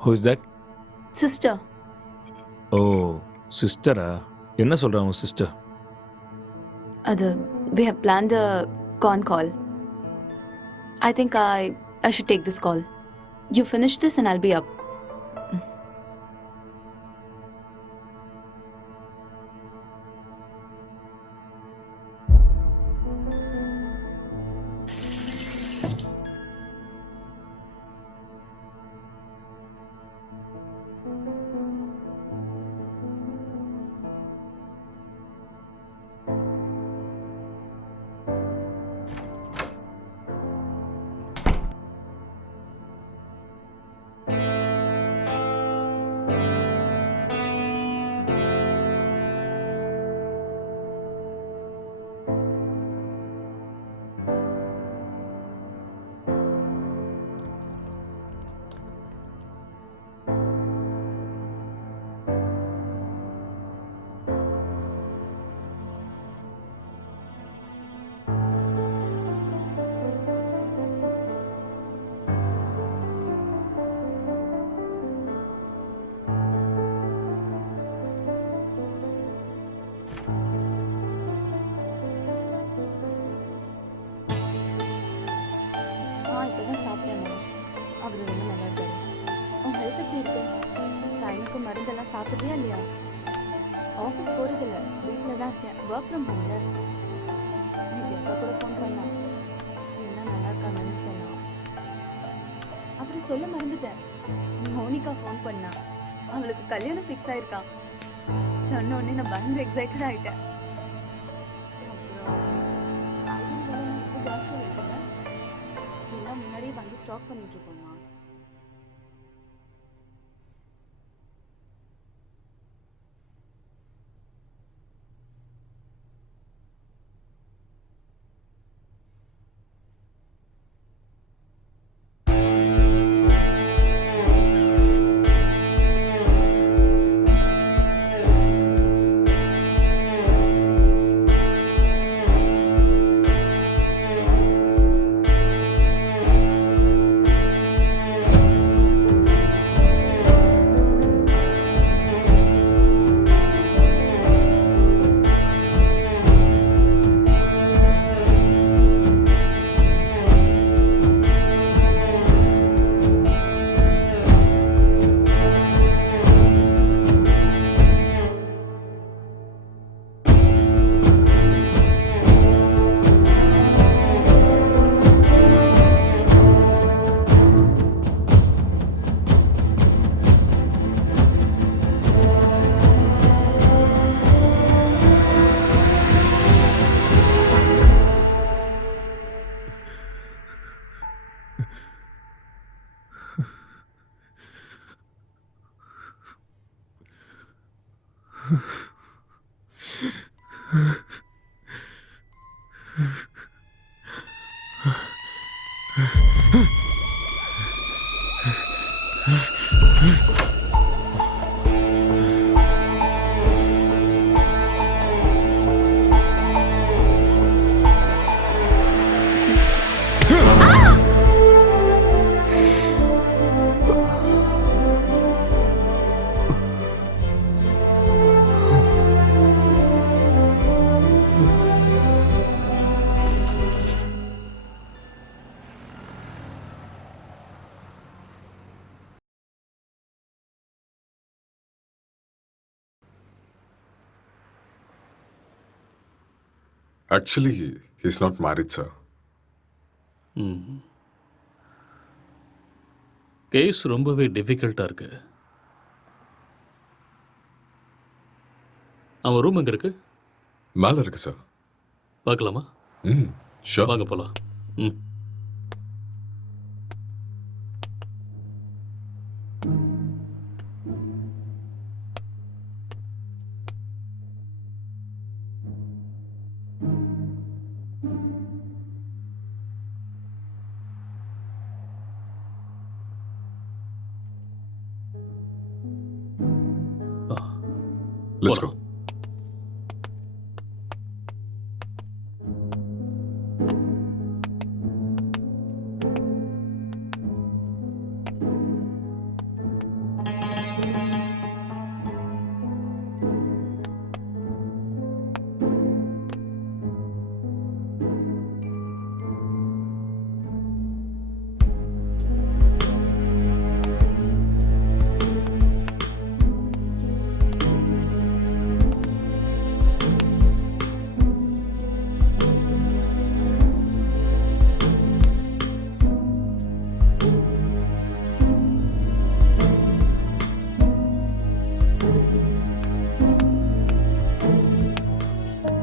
Who is that? சிஸ்டர். ஓ சிஸ்டரா? என்ன சொல்கிறா உன் சிஸ்டர்? அது we have planned a con call. I think I should take this call. You finish this and I'll be up. இப்பதான் சாப்பிட்டேன். அவர் ரொம்ப நல்லா இருக்காரு. உன் ஹெல்த் எப்படி இருக்கு? டைமுக்கு மருந்தெல்லாம் சாப்பிட்றியா இல்லையா? ஆஃபீஸ் போகிறதில்ல, வீட்டில் தான் இருக்கேன். ஒர்க் ஃப்ரம் ஹோம்ல. நேற்று அக்கா கூட ஃபோன் பண்ணான். எல்லாம் நல்லா இருக்காங்கன்னு சொன்னான். அப்புறம் சொல்ல மறந்துட்டேன், மோனிகா ஃபோன் பண்ணா. அவளுக்கு கல்யாணம் ஃபிக்ஸ் ஆயிருக்கான். சொன்ன உடனே நான் பயங்கர எக்ஸைட்டட் ஆகிட்டேன். அப்புறம் காய்கறி விலைலாம் இப்போ ஜாஸ்தி ஆயிடுச்சுல்ல, எல்லாம் முன்னாடியே வாங்கி ஸ்டாக் பண்ணிட்டு இருக்கோமா. Actually he's not married sir. Case ரொம்பவே டிஃபிகல்ட்டாக இருக்கு. அவன் ரூம் எங்கே இருக்கு? மேலே இருக்கு சார். பார்க்கலாமா? ம் ஷோர். வாங்க போகலாம். ம். Let's go.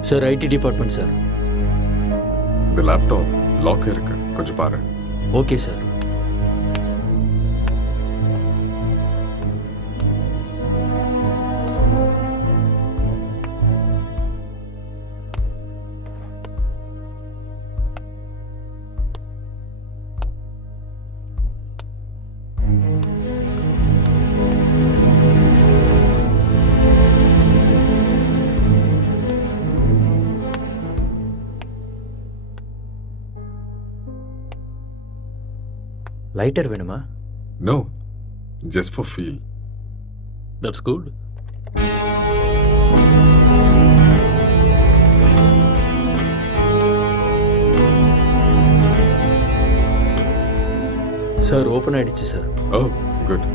Sir IT department sir. இந்த லேப்டாப் லாக் இருக்கு, கொஞ்சம் பாரு. Okay sir. லைட்டர் வேணுமா? No, just for feel. That's good. Sir open ஆயிடுச்சு sir. Oh good.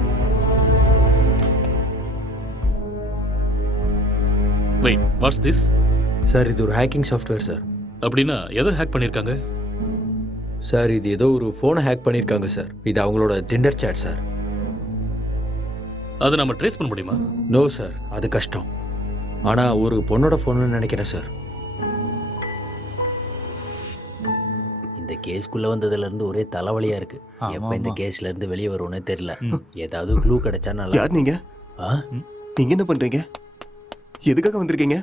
Wait, what's this? Sir இது ஒரு ஹேக்கிங் சாஃப்ட்வேர் சார். அப்படின்னா எதை ஹேக் பண்ணியிருக்காங்க? சார் இது ஏதோ ஒரு ஃபோனை ஹேக் பண்ணியிருக்காங்க சார். இது அவங்களோட டிண்டர் சேட் சார். அதை நம்ம ட்ரேஸ் பண்ண முடியுமா? நோ சார், அது கஷ்டம். ஆனால் ஒரு பொண்ணோட ஃபோன்னு நினைக்கிறேன் சார். இந்த கேஸ்க்குள்ள வந்ததுல இருந்து ஒரே தலைவலியா இருக்கு. எப்ப இந்த கேஸ்ல இருந்து வெளியே வருவோனே தெரியல. ஏதாவது க்ளூ கிடைச்சா நல்லா. யார் நீங்க? நீங்க என்ன பண்றீங்க? எதுக்காக வந்திருக்கீங்க?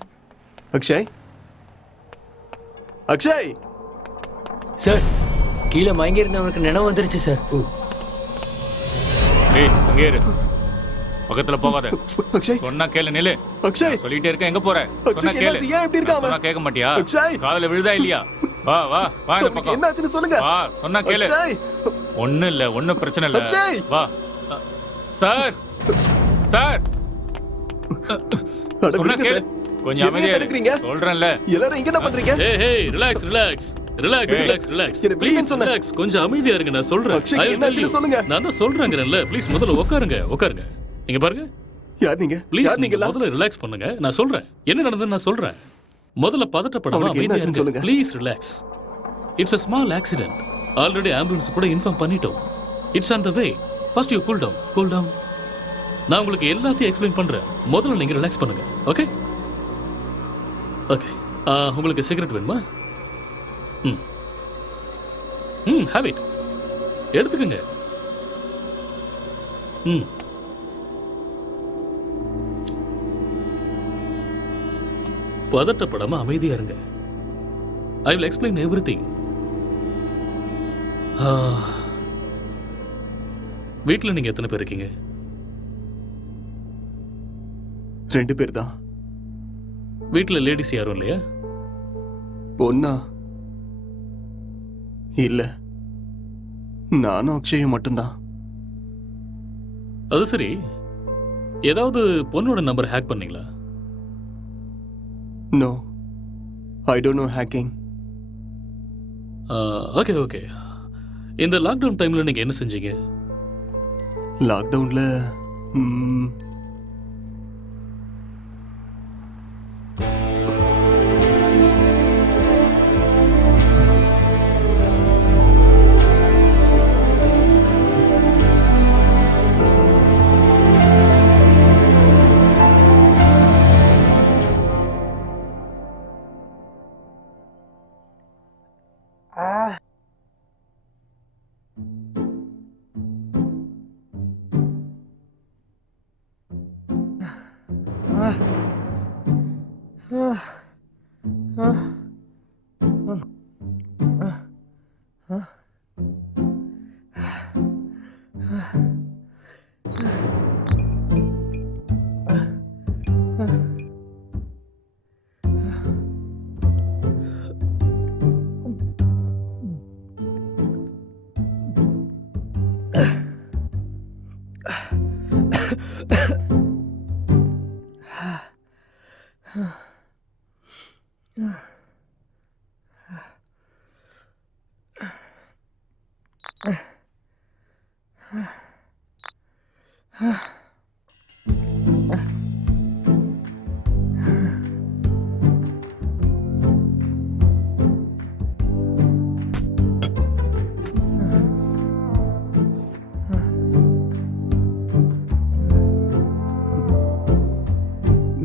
அக்ஷய், அக்ஷய் சார் கீழே மயங்கி இருந்தவனுக்கு நினைவு வந்துருச்சு சார். ஏய் இங்கே இரு, பக்கத்துல போகாத. அக்ஷய், சொன்னா கேளு. நில்லு. அக்ஷய், சொல்லிட்டே இருக்க, எங்க போற? அக்ஷய், சொன்னா கேளு. என்னாச்சு? ஏன் இப்படி இருக்காம? சொன்னா கேட்க மாட்டியா? அக்ஷய், காதுல விழுதா இல்லையா? வா வா வா இந்த பக்கம். என்னாச்சுன்னு சொல்லுங்க. வா, சொன்னா கேளு. அக்ஷய், ஒண்ணும் இல்ல, ஒண்ணும் பிரச்சனை இல்ல. அக்ஷய். வா. சார் சார் அட சொன்னா விடுங்க கேளு. சார். கொஞ்சம் எதையும் அமைதியா தடுக்கிறீங்க? இரு. சொல்றேன்ல. எல்லாரும் இங்க என்ன பண்றீங்க? ஏய் ஏய் relax relax relax relax relax. என்ன விடுங்கன்னு சொன்னேன். ரிலாக்ஸ், கொஞ்சம் அமைதியா இருங்க, நான் சொல்றேன். அக்ஷய், I will என்னாச்சுன்னு tell you. சொல்லுங்க. நான் தான் சொல்றேங்கறேன்ல, ப்ளீஸ் முதல்ல உட்காருங்க உட்காருங்க. இங்க பாருங்க. யார் நீங்க? ப்ளீஸ் யார் நீங்க? முதல்ல ரிலாக்ஸ் பண்ணுங்க, நான் சொல்றேன். என்ன நடந்ததுன்னு நான் சொல்றேன். முதல்ல பதட்டப்படாம அவனுக்கு அமைதியா என்னாச்சுன்னு இருங்க. சொல்லுங்க. Please relax. It's a small accident. Already ambulance கூட இன்ஃபார்ம் பண்ணிட்டோம். It's on the way. First you cool down. Cool down. நான் உங்களுக்கு எல்லாத்தையும் எக்ஸ்பிளைன் பண்றேன். முதல்ல நீங்க ரிலாக்ஸ் பண்ணுங்க. Okay okay. உங்களுக்கு சிகரெட் வேணுமா? ம் ம் ஹேவ் இட். எடுத்துக்கங்க. ம் பதட்டப்படாம அமைதியா இருங்க. ஐ வில் எக்ஸ்பிளைன் எவ்ரிதிங். வீட்டில் நீங்க எத்தனை பேர் இருக்கீங்க? 2 பேர் தான். வீட்டில் லேடிஸ் யாரும் இல்லையா? பொண்ணா? இல்ல, நானும் அக்ஷயும் மட்டும்தான். அது சரி, ஏதாவது பொண்ணோட நம்பர் ஹேக் பண்ணீங்களா? No, I don't know hacking. Okay okay. இந்த லாக்டவுன் டைம்ல நீங்க என்ன செஞ்சீங்க? லாக்டவுன்ல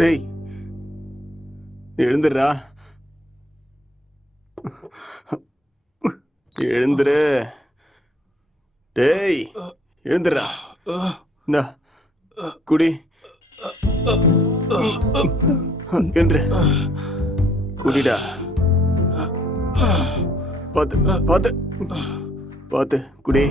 டேய் எழுந்துடுறா, எழுந்துரு. டேய் எழுந்துடுறா. இந்தா குடி. எழுந்துரு, குடிடா. பார்த்து பார்த்து பார்த்து குடி.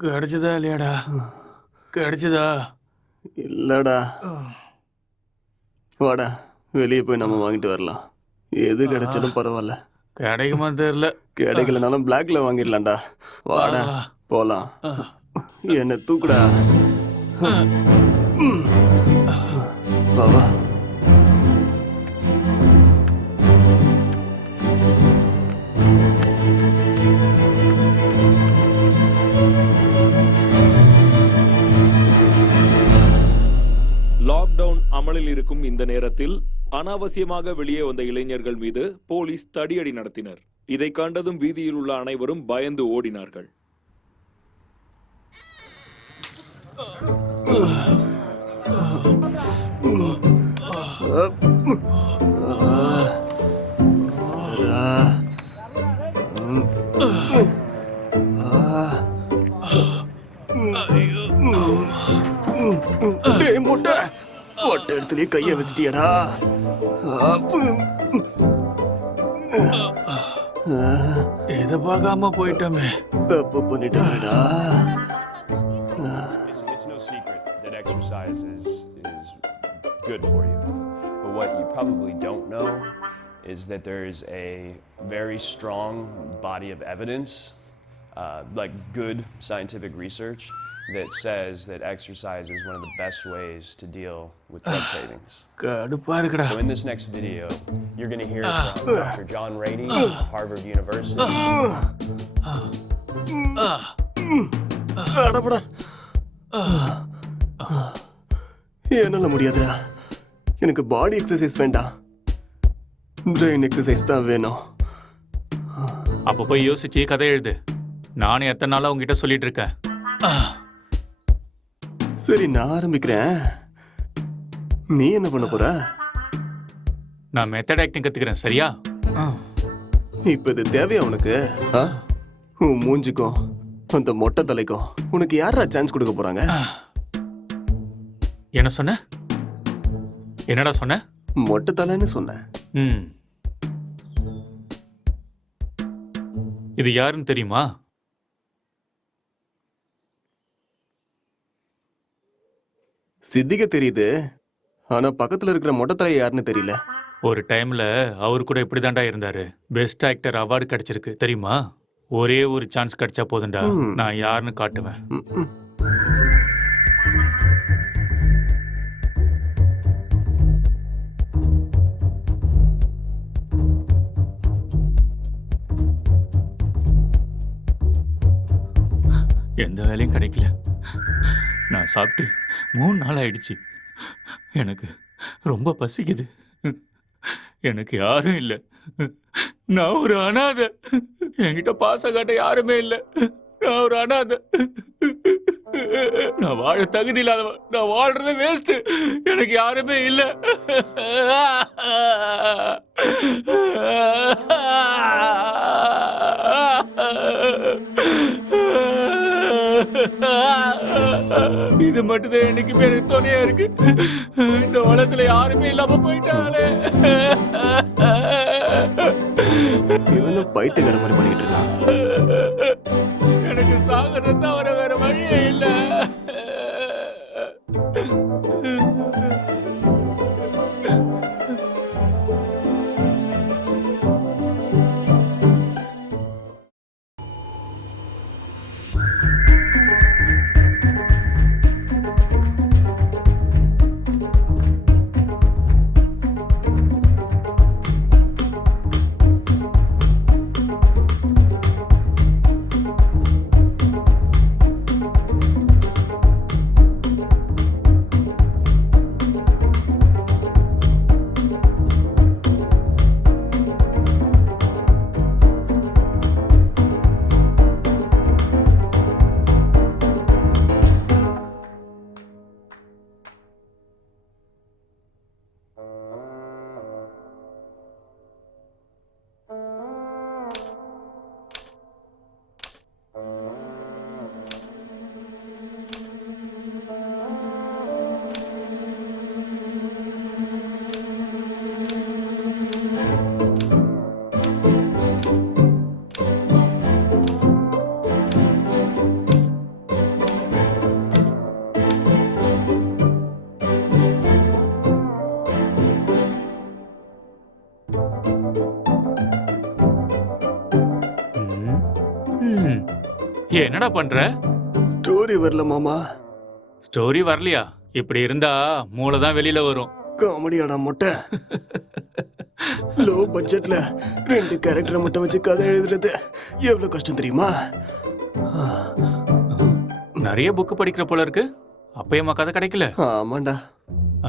கிடைச்சதா இல்லையாடா? கிடைச்சதா? இல்லடா. வாடா, வெளியே போய் நம்ம வாங்கிட்டு வரலாம். எது கிடைச்சாலும் பரவாயில்ல. கிடைக்குமா தெரியல. கிடைக்கலனாலும் பிளாக்ல வாங்கிடலாம்டா. வாடா போலாம். என்ன தூக்குடா. வா வா. லாக்டவுன் அமலில் இருக்கும் இந்த நேரத்தில் அனாவசியமாக வெளியே வந்த இளைஞர்கள் மீது போலீஸ் தடியடி நடத்தினர். இதை கண்டதும் வீதியில் உள்ள அனைவரும் பயந்து ஓடினார்கள். முட்டை போட்ட இடத்துலயே கைய வச்சிட்டியடா. இதை பார்க்காம போயிட்டோமே. தப்பு பண்ணிட்டேடா. It's no secret that exercise is good for you. But what you probably don't know is that there is a very strong body of evidence, like good scientific research, that says that exercise is one of the best ways to deal with drug cravings. So in this next video, you're going to hear from Dr. John Rady of Harvard University. என்னால முடியாதுடா. எனக்கு பாடி எக்ஸசைஸ் வேண்டாம், பிரெயின் எக்ஸசைஸ் தான் வேணும். அப்போ போய் யோசிச்சு கதை எழுது. நானும் எத்தனை நாளா உங்ககிட்ட சொல்லிட்டு இருக்கேன். சரி, நான் ஆரம்பிக்கிறேன். நீ என்ன பண்ண போற? நான் மெத்தட் ஆக்டிங் கத்துக்கிறேன். சரியா? இப்ப இது தேவையா உனக்கு? உன் மூஞ்சிக்கும் அந்த மொட்டை தலைக்கும் உனக்கு யாரா சான்ஸ் கொடுக்க போறாங்க? என்ன சொன்ன? என்னடா சொன்ன? மொட்டை தலைன்னு சொன்னேன். இது யாருன்னு தெரியுமா? சித்திக தெரியுது, ஆனா பக்கத்துல இருக்கிற மொட்டை தலை யாருன்னு தெரியல. ஒரு டைம்ல அவர் கூட இப்படிதான்டா இருந்தாரு. பெஸ்ட் ஆக்டர் அவார்டு கிடைச்சிருக்கு தெரியுமா? ஒரே ஒரு சான்ஸ் கிடைச்சா போதும்டா, நான் யாருன்னு காட்டுவேன். ம். எந்த வேலையும் கிடைக்கல. நான் சாப்பிட்டு 3 நாள் ஆயிடுச்சு. எனக்கு ரொம்ப பசிக்குது. எனக்கு யாரும் இல்லை. நான் ஒரு அனாதை. என்கிட்ட பாசம் காட்ட யாருமே இல்லை. நான் ஒரு அனாதை. நான் வாழ தகுதி இல்லாதவன். நான் வாழ்றது வேஸ்ட். எனக்கு யாருமே இல்லை. இது மட்டும்தான் என்னைக்குமே எனக்கு துணையா இருக்கு. இந்த உலகத்துல யாருமே இல்லாம போயிட்டாலே. இவனும் பைத்தியக்கார மாதிரி பண்ணிட்டு இருக்கான். எனக்கு சாகறது தவிர வேற வழியே இல்லை. என்னடா பண்ற? ஸ்டோரி வரல மாமா. ஸ்டோரி வரலையா? இப்படி இருந்தா மூளை தான் வெளியில வரும். காமெடியாடா மொட்டை. லோ பட்ஜெட்ல 2 கேரக்டரை மட்டும் வச்சு கதை எழுதுறது எவ்வளவு கஷ்டம் தெரியுமா? நிறைய புக் படிக்கிற போல இருக்கு. அப்பயமா கதை கிடைக்கல. ஆமாண்டா.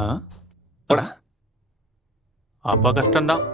ஆ? அப்ப கஷ்டம்தான்.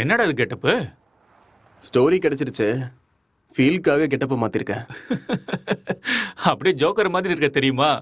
என்னடா இது கெட்டப்பு? ஸ்டோரி கிடைச்சிருச்சு. ஃபீல்க்காக கெட்டப்ப மாத்திருக்கேன். அப்படியே ஜோக்கர் மாதிரி இருக்க தெரியுமா?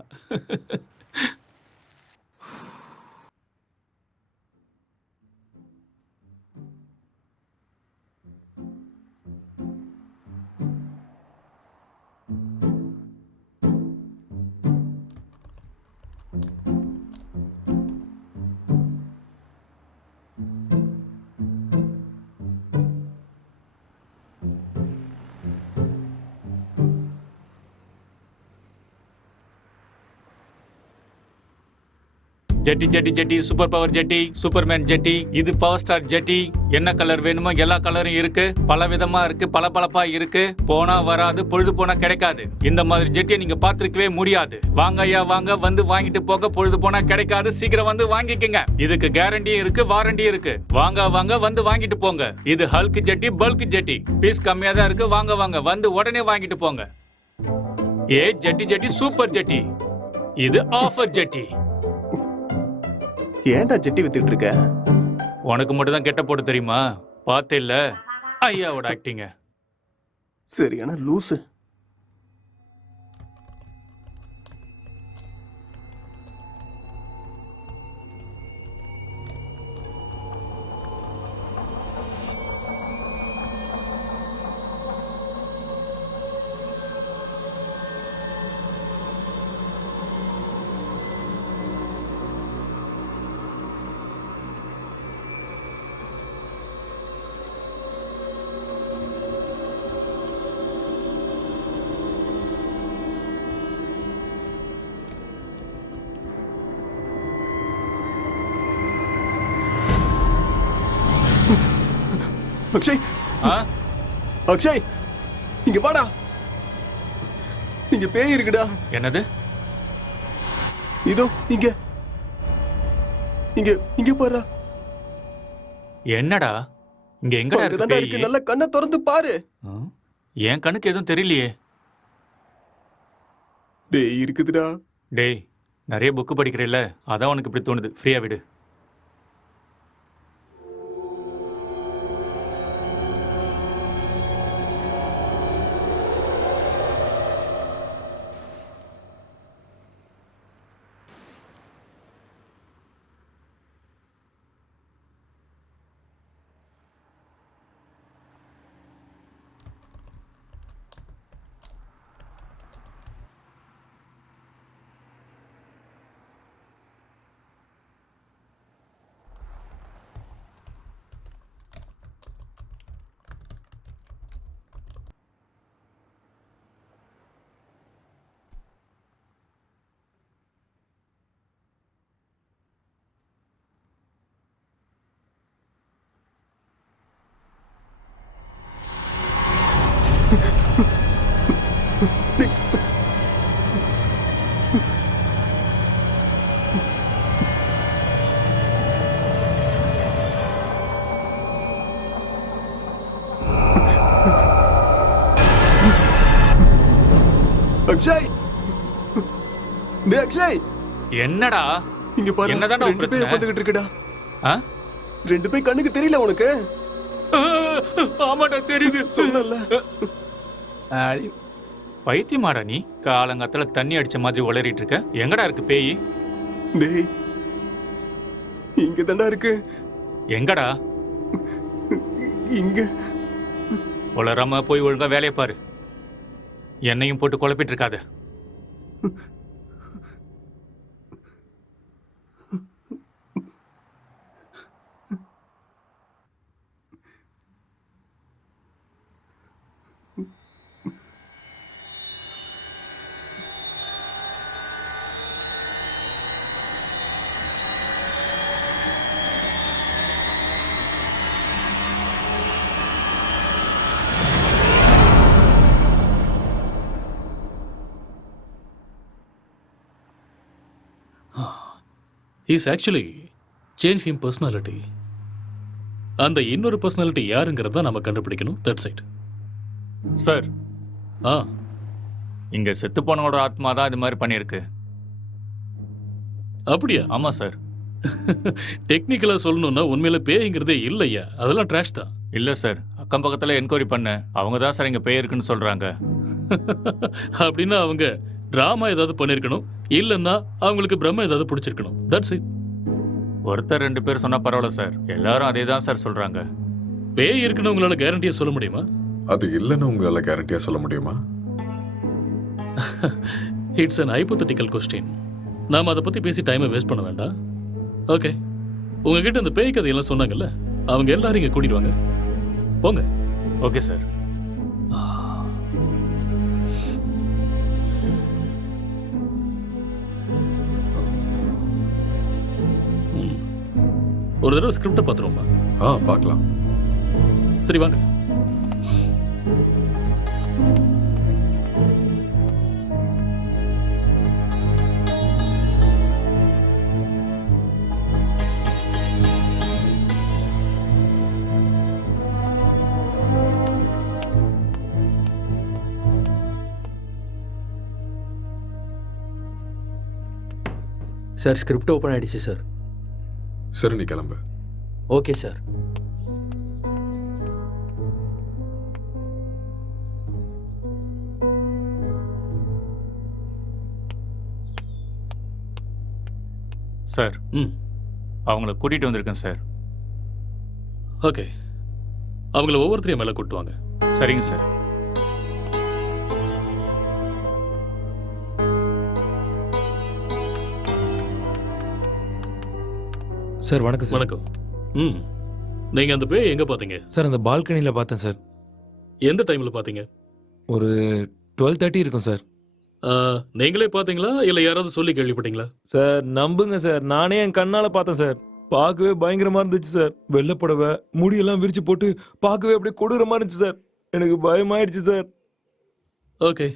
ஜெட்டி ஜெட்டி ஜெட்டி சூப்பர் பவர் ஜெட்டி சூப்பர்மேன் ஜெட்டி இது பவர் ஸ்டார் ஜெட்டி என்ன கலர் வேணுமோ எல்லா கலரும் இருக்கு பல விதமா இருக்கு பளபளப்பா இருக்கு போனா வராது பொழுது போனா கிடைக்காது இந்த மாதிரி ஜெட்டியை நீங்க பார்த்திருக்கவே முடியாது வாங்க ஐயா வாங்க வந்து வாங்கிட்டு போக பொழுது போனா கிடைக்காது சீக்கிரம் வந்து வாங்கிக்கங்க இதுக்கு கேரண்டியும் இருக்கு வாரண்டியும் இருக்கு வாங்க வாங்க வந்து வாங்கிட்டு போங்க இது ஹல்க் ஜெட்டி பல்க் ஜெட்டி பீஸ் கம்மியா தான் இருக்கு வாங்க வாங்க வந்து உடனே வாங்கிட்டு போங்க ஏ ஜெட்டி ஜெட்டி சூப்பர் ஜெட்டி இது ஆஃபர் ஜெட்டி ஏன்டா ஜெட்டி வித்துட்டு இருக்க? உனக்கு மட்டும் தான் கெட்ட போட தெரியுமா பார்த்தே இல்ல ஐயாவோட ஆக்டிங்க சரியான லூசு. அக்ஷய், ஆ? அக்ஷய், இங்க வாடா. இங்க பேய் இருக்குடா. என்னது இதோ இங்க இங்க இங்க பாரு. என்னடா இங்க எங்கடா இருக்கு அங்கதான்டா பேய் இருக்கு. நல்ல கண்ணை திறந்து பாரு. ஆ? என் கண்ணுக்கு எதுவும் தெரியலையே டேய் இருக்குதுடா. டேய் நிறைய புக்கு படிக்கிறேல்ல அதான் உனக்கு இப்படி தோணுது ஃப்ரீயா விடு அக்ஷய், டேய் அக்ஷய், என்னடா இங்க பாரு. என்னதான்டா உன் ரெண்டு பேய் பிரச்சனை? உட்கார்ந்துகிட்டு இருக்குடா. ஆ? ரெண்டு பேய் கண்ணுக்கு தெரியல உனக்கு? ஆமாடா தெரியுது சொன்னல. பைத்தியமாடா நீ காலங்காத்துல தண்ணி அடிச்ச மாதிரி உளறிட்டு இருக்க எங்கடா இருக்கு பேய் டேய் இங்க தான்டா இருக்கு. எங்கடா இங்க. உளராம போய் ஒழுங்கா வேலையை பாரு என்னையும் போட்டு குழப்பிட்டு இருக்காத is actually change him personality. அந்த இன்னொரு பர்சனாலிட்டி யாருங்கிறத நம்ம கண்டுபிடிக்கணும். That's it sir. ஆ இங்க செத்து போனவனோட ஆத்மா தான் இது மாதிரி பண்ணிருக்கு. அப்படியா? ஆமா சார். டெக்னிக்கலாக சொல்லணும்னா உண்மையில பேய்ங்கிறதே இல்லையா, அதெல்லாம் ட்ராஷ் தான். இல்ல சார், அக்கம் பக்கத்துல என்கொயரி பண்ண அவங்க தான் சார் இங்க பேய் இருக்குன்னு சொல்றாங்க. அப்படின்னா அவங்க டிராமா ஏதாவது பண்ணியிருக்கணும், இல்லைன்னா அவங்களுக்கு பிரம்ம ஏதாவது பிடிச்சிருக்கணும். That's it. ஒருத்தர் ரெண்டு பேர் சொன்னா பரவாயில்ல சார், எல்லாரும் அதே தான் சார் சொல்றாங்க. பேய் இருக்குன்னு உங்களால கேரண்டியா சொல்ல முடியுமா? அது இல்லைன்னு உங்களால கேரண்டியா சொல்ல முடியுமா? It's an hypothetical question. நாம அதை பத்தி பேசி டைமை வேஸ்ட் பண்ண வேண்டாம். ஓகே, உங்ககிட்ட இந்த பேய் கதையெல்லாம் சொன்னாங்கல்ல, அவங்க எல்லாரும் இங்க கூட்டிட்டு வாங்க. போங்க. Okay sir. ஒரு தடவை ஸ்கிரிப்டை பார்த்துருவோமா? பார்க்கலாம். சரி வாங்க. சார் ஸ்கிரிப்ட் ஓப்பன் ஆயிடுச்சு சார். சரி, நீ கிளம்பு. Okay sir. சார், ம் அவங்கள கூட்டிகிட்டு வந்திருக்கேன் சார். ஓகே, அவங்கள ஒவ்வொருத்தரையும் மேலே கூட்டுவாங்க. சரிங்க சார். சார் வணக்கம் சார். வணக்கம். ம் நீங்கள் அந்த பேய் எங்கே பார்த்தீங்க? சார் அந்த பால்கனியில் பார்த்தேன் சார். எந்த டைமில் பார்த்தீங்க? ஒரு 12:30 இருக்கும் சார். நீங்களே பார்த்தீங்களா இல்லை யாராவது சொல்லி கேள்விப்பட்டீங்களா? சார் நம்புங்க சார், நானே என் கண்ணால் பார்த்தேன் சார். பார்க்கவே பயங்கரமாக இருந்துச்சு சார். வெள்ளைப்படவை முடியெல்லாம் விரிச்சு போட்டு பார்க்கவே அப்படியே கொடூரமாக இருந்துச்சு சார். எனக்கு பயமாயிடுச்சு சார். ஓகே,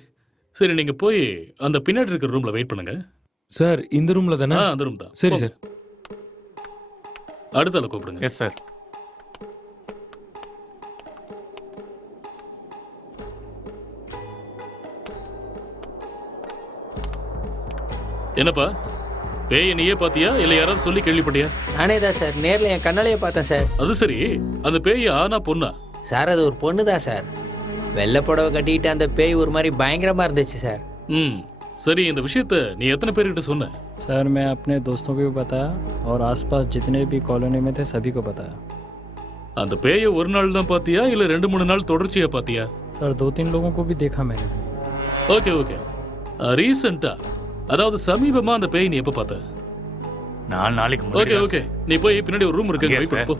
சரி நீங்கள் போய் அந்த பின்னாடி இருக்கிற ரூமில் வெயிட் பண்ணுங்க. சார் இந்த ரூமில் தானே? அந்த ரூம் தான். சரி சார். அடுத்தால கூப்பிடுங்க. Yes sir. என்னப்பா, பேயை நீயே பாத்தியா இல்லை யாராவது சொல்லி கேள்விப்பட்டியா? நானே தான் சார், நேரில் என் கண்ணாலேயே பார்த்தேன் சார். அது சரி, அந்த பேய் ஆனா பொண்ணா? சார் அது ஒரு பொண்ணு தான் சார். வெள்ளை புடவை கட்டிக்கிட்டு அந்த பேய் ஒரு மாதிரி பயங்கரமாக இருந்துச்சு சார். ம் சரி, இந்த விஷயத்த நீ எத்தனை பேர்கிட்ட சொன்ன? सर मैं अपने दोस्तों को भी बताया और आसपास जितने भी कॉलोनी में थे सभी को बताया. அந்த பேயை ஒரு நாள் தான் பாத்தியா இல்லை 2-3 நாள் தொடர்ச்சியா பாத்தியா? सर 2-3 लोगों को भी देखा मैंने. ஓகே ஓகே, ரீசெண்டா அதாவது சமீபமா அந்த பேய் நீ எப்ப பார்த்த? 4 நாளைக்கு ஓகே முன்னாடி ஓகே, நீ போய் பின்னாடி ஒரு ரூம் இருக்கு, அங்கேயா வெயிட் பண்ணு, போ.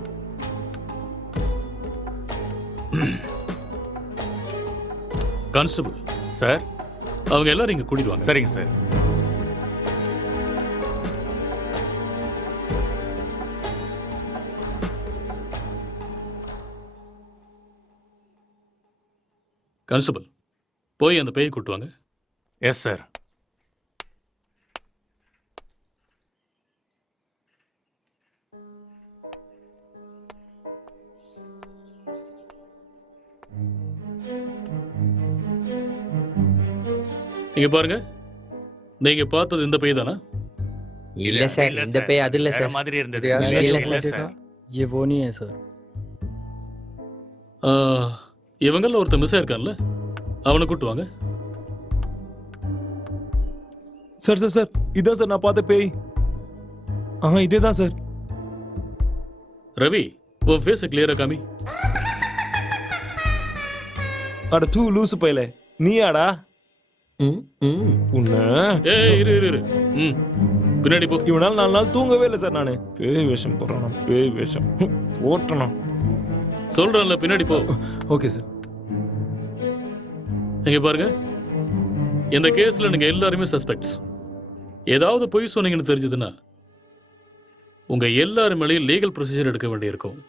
Constable sir. அவங்க எல்லாரும் இங்க கூட்டிட்டு வாங்க. சரிங்க சார். கான்ஸ்டபிள் போய் அந்த பேயை கூட்டு வாங்க. Yes sir. நீங்க பாருங்க, நீங்க பார்த்தது இந்த பேய் தானா? இல்லை சார், இந்த பேய் அது இல்லை வேற சார். மாதிரி இருந்தது. இல்ல இல்ல சார். ये वो नहीं है सर. இவங்கள ஒருத்தர் மிஸ் ஆயிருக்கான்ல, அவனை கூட்டு வாங்க. சார் சார் சார், இதான் சார் நான் பார்த்த பேய். இதே தான் சார். ரவி, உன் ஃபேஸை கிளியரா காமி. அட தூ லூசு பையலே, நீயாடா? உன்ன ஏய் இரு இரு இரு. ம் பின்னாடி போ. இவனால 4 நாள் தூங்கவே இல்லை சார். நானு பேய் வேஷம் போடுறான், பேய் வேஷம் போட்டனா சொல்றேன்ல, பின்னாடி போ. Okay sir. இங்க பாருங்க, இந்த கேஸ்ல நீங்க எல்லாருமே சஸ்பெக்ட்ஸ். ஏதாவது பொய் சொன்னீங்கன்னு தெரிஞ்சதுன்னா உங்க எல்லாரும் மேலேயும் லீகல் ப்ரொசீஜர் எடுக்க வேண்டியிருக்கும்.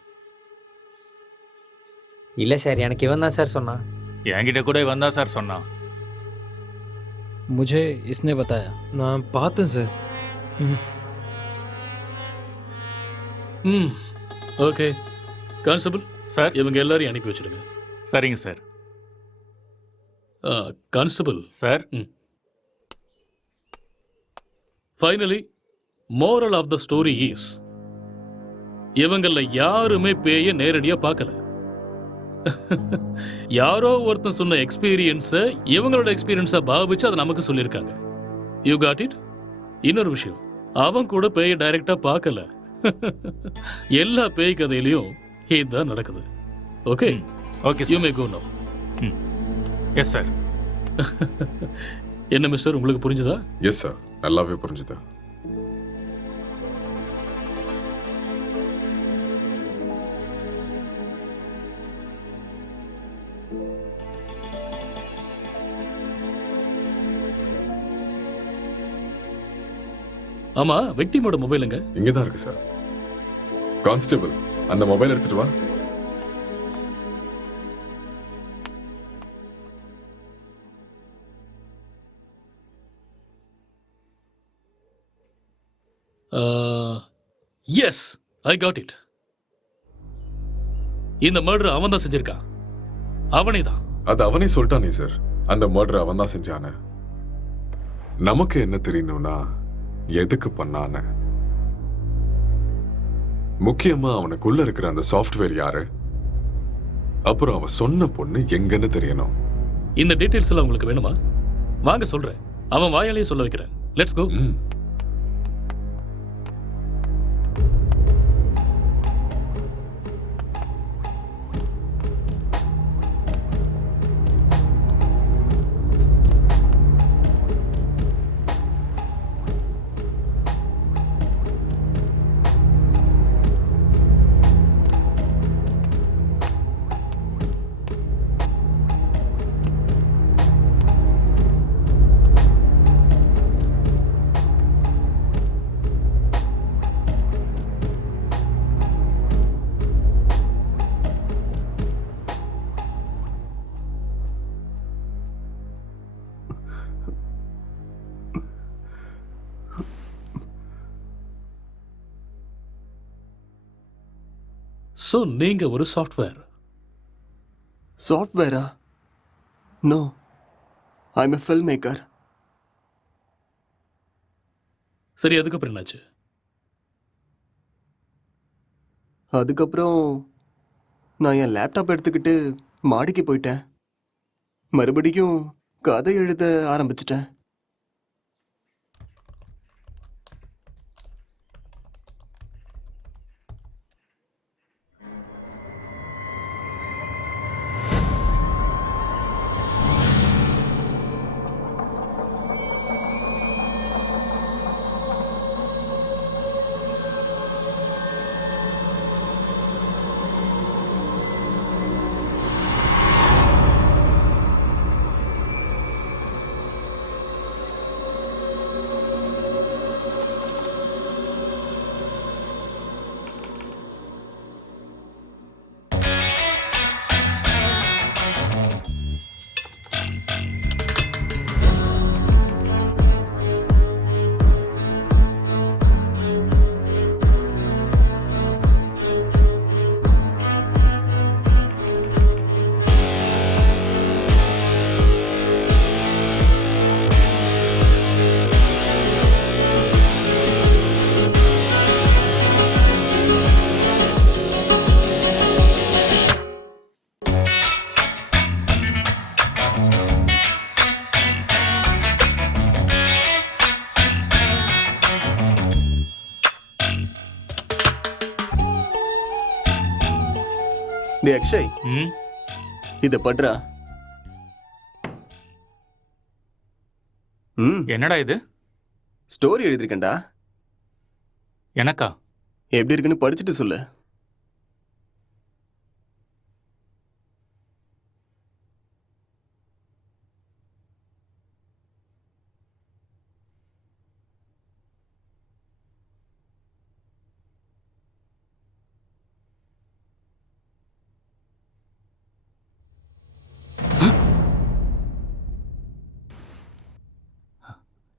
இல்லை சார், எனக்கு இவன் தான் சார் சொன்னான். என்கிட்ட கூட இவன் தான் சார் சொன்னான். मुझे इसने बताया. நான் பார்த்தேன் சார். ம் ஓகே கான்ஸ்டபிள் சார். இவங்க எல்லாரையும் அனுப்பி வச்சிடுங்க. சரிங்க sir. Constable sir. Finally moral of the story is, இவங்கள யாருமே பேய நேரடியா பார்க்கல. யாரோ ஒருத்தன் சொன்ன எக்ஸ்பீரியன்ஸை இவங்களோட எக்ஸ்பீரியன்ஸா பாவிச்சு அதை நமக்கு சொல்லியிருக்காங்க. You got it? இன்னொரு விஷயம், அவன் கூட பேயை டைரக்டா பார்க்கல. எல்லா பேய் கதையிலையும் இதுதான் நடக்குது. Okay okay you may go now. Yes sir. என்ன மிஸ்டர், உங்களுக்கு புரிஞ்சுதா? எஸ் சார், நல்லாவே புரிஞ்சுது. ஆமா, விக்டிமோட மொபைலுங்க? இங்கே தான் இருக்கு சார். கான்ஸ்டபிள், அந்த மொபைல் எடுத்துட்டு வா. Yes, I got it. இந்த மர்டர் அவன் தான் செஞ்சிருக்கான். அவனே தான். அது அவனே சொல்லிட்டானே சார், அந்த மர்டர் அவன் தான் செஞ்சான. நமக்கு என்ன தெரியணும்னா எதுக்கு பண்ணான, முக்கியமா அவனுக்குள்ள இருக்கிற அந்த சாஃப்ட்வேர் யாரு, அப்புறம் அவன் சொன்ன பொண்ணு எங்கன்னு தெரியணும். இந்த டீடைல்ஸ் எல்லாம் உங்களுக்கு வேணுமா? வாங்க சொல்றேன். அவன் வாயாலேயே சொல்ல வைக்கிறேன். Let's go. ஸோ நீங்க ஒரு சாஃப்ட்வேர். சாஃப்ட்வேரா? No, I am a film maker. சரி, அதுக்கப்புறம் என்னாச்சு? அதுக்கப்புறம் நான் என் லேப்டாப் எடுத்துக்கிட்டு மாடிக்கு போயிட்டேன். மறுபடியும் கதை எழுத ஆரம்பிச்சிட்டேன். அக்ஷய், இத பண்றா. என்னடா இது? ஸ்டோரி எழுதிருக்கேன்டா. எனக்கா? எப்படி இருக்குன்னு படிச்சுட்டு சொல்லு.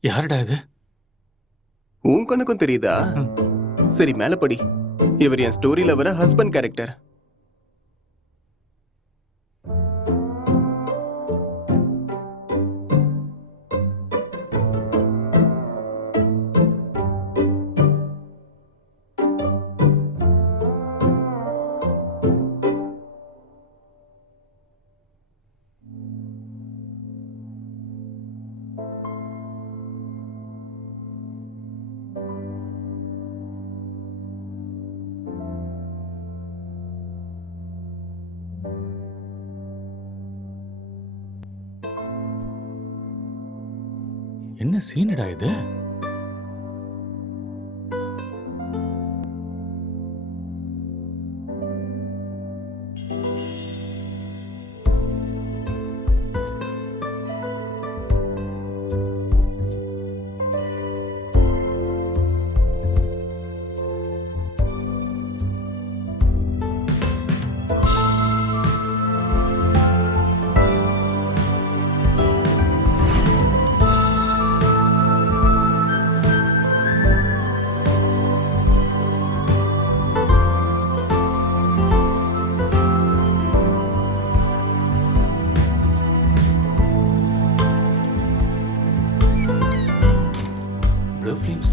யாருடா இது? உன் கணக்கும் தெரியுதா? சரி, மேல படி. இவர் என் ஸ்டோரியில வர ஹஸ்பண்ட் கேரக்டர். என்ன சீனடா இது?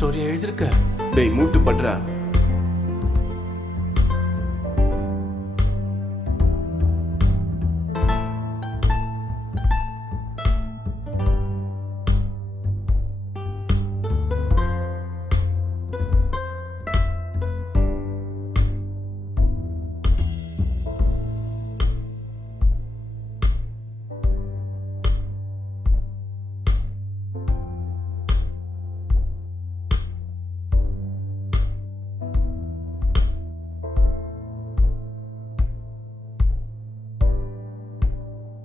ஸ்டோரியா எழுதிருக்க? டேய் மூட்டு பண்றா.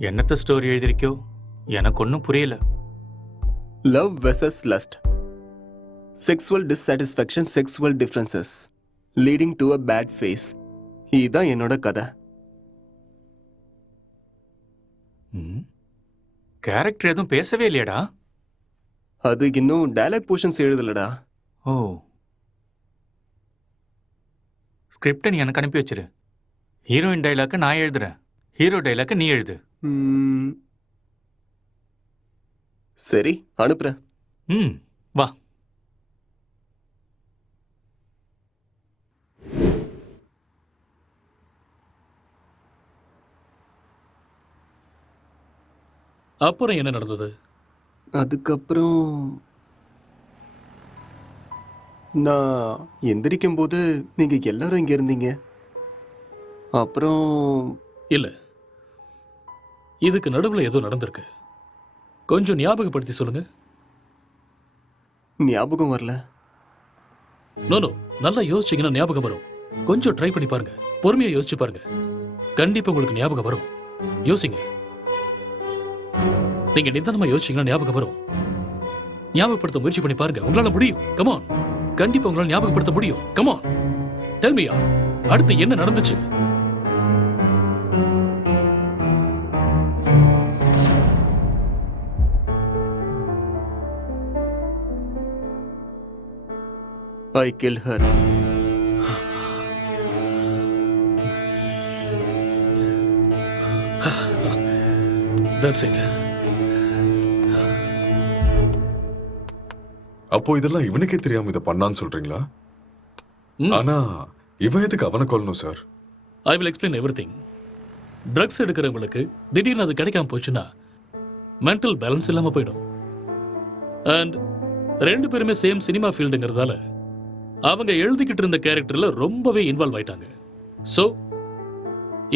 என்னத்த ஸ்டோரி எழுதிருக்கியோ எனக்கு ஒன்றும் புரியல. Love versus lust, sexual dissatisfaction, sexual differences leading to a bad phase. இதுதான் என்னோட கதை. கேரக்டர் எதுவும் பேசவே இல்லையாடா? அது இன்னும் டயலாக் போர்ஷன்ஸ் எழுதலடா. ஓ, ஸ்கிரிப்டை நீ எனக்கு அனுப்பி வச்சிரு. ஹீரோயின் டைலாக்கை நான் எழுதுறேன், ஹீரோ டைலாக்கை நீ எழுது. சரி, அனுப்புறேன். வா. அப்புறம் என்ன நடந்தது? அதுக்கப்புறம் நான் எந்திரிக்கும் போது நீங்க எல்லாரும் இங்க இருந்தீங்க. அப்புறம் இல்ல, இதுக்கு நடுவுல ஏதோ நடந்திருக்கு. கொஞ்சம் ஞாபகப்படுத்தி சொல்லுங்க. ஞாபகம் வரல. நோ, நல்லா யோசிச்சீங்கன்னா ஞாபகம் வரும். கொஞ்சம் ட்ரை பண்ணி பாருங்க, பொறுமையா யோசிச்சு பாருங்க. கண்டிப்பா உங்களுக்கு ஞாபகம் வரும். யோசிங்க. நீங்க நிதானமா யோசிச்சீங்கன்னா ஞாபகம் வரும். ஞாபகப்படுத்த முயற்சி பண்ணி பாருங்க, உங்களால முடியும். கமான், கண்டிப்பா உங்களால ஞாபகப்படுத்த முடியும். கமான், டெல் மீ யார், அடுத்து என்ன நடந்துச்சு? I killed her. That's it. அப்போ இதெல்லாம் இவனுக்கே தெரியாம இதை பண்ணான்னு சொல்றீங்களா? ஆனா இவன் எதுக்கு அவனை கொல்லணும் sir? I will explain everything. Drugs எடுக்கிறவங்களுக்கு திடீர்னு அது கிடைக்காம போச்சுன்னா மென்டல் பேலன்ஸ் இல்லாம போயிடும். அண்ட் ரெண்டு பேருமே சேம் சினிமா ஃபீல்டுங்கிறதால அவங்க எழுதிக்கிட்டு இருந்த கேரக்டர்ல ரொம்பவே இன்வால்வ் ஆயிட்டாங்க. ஸோ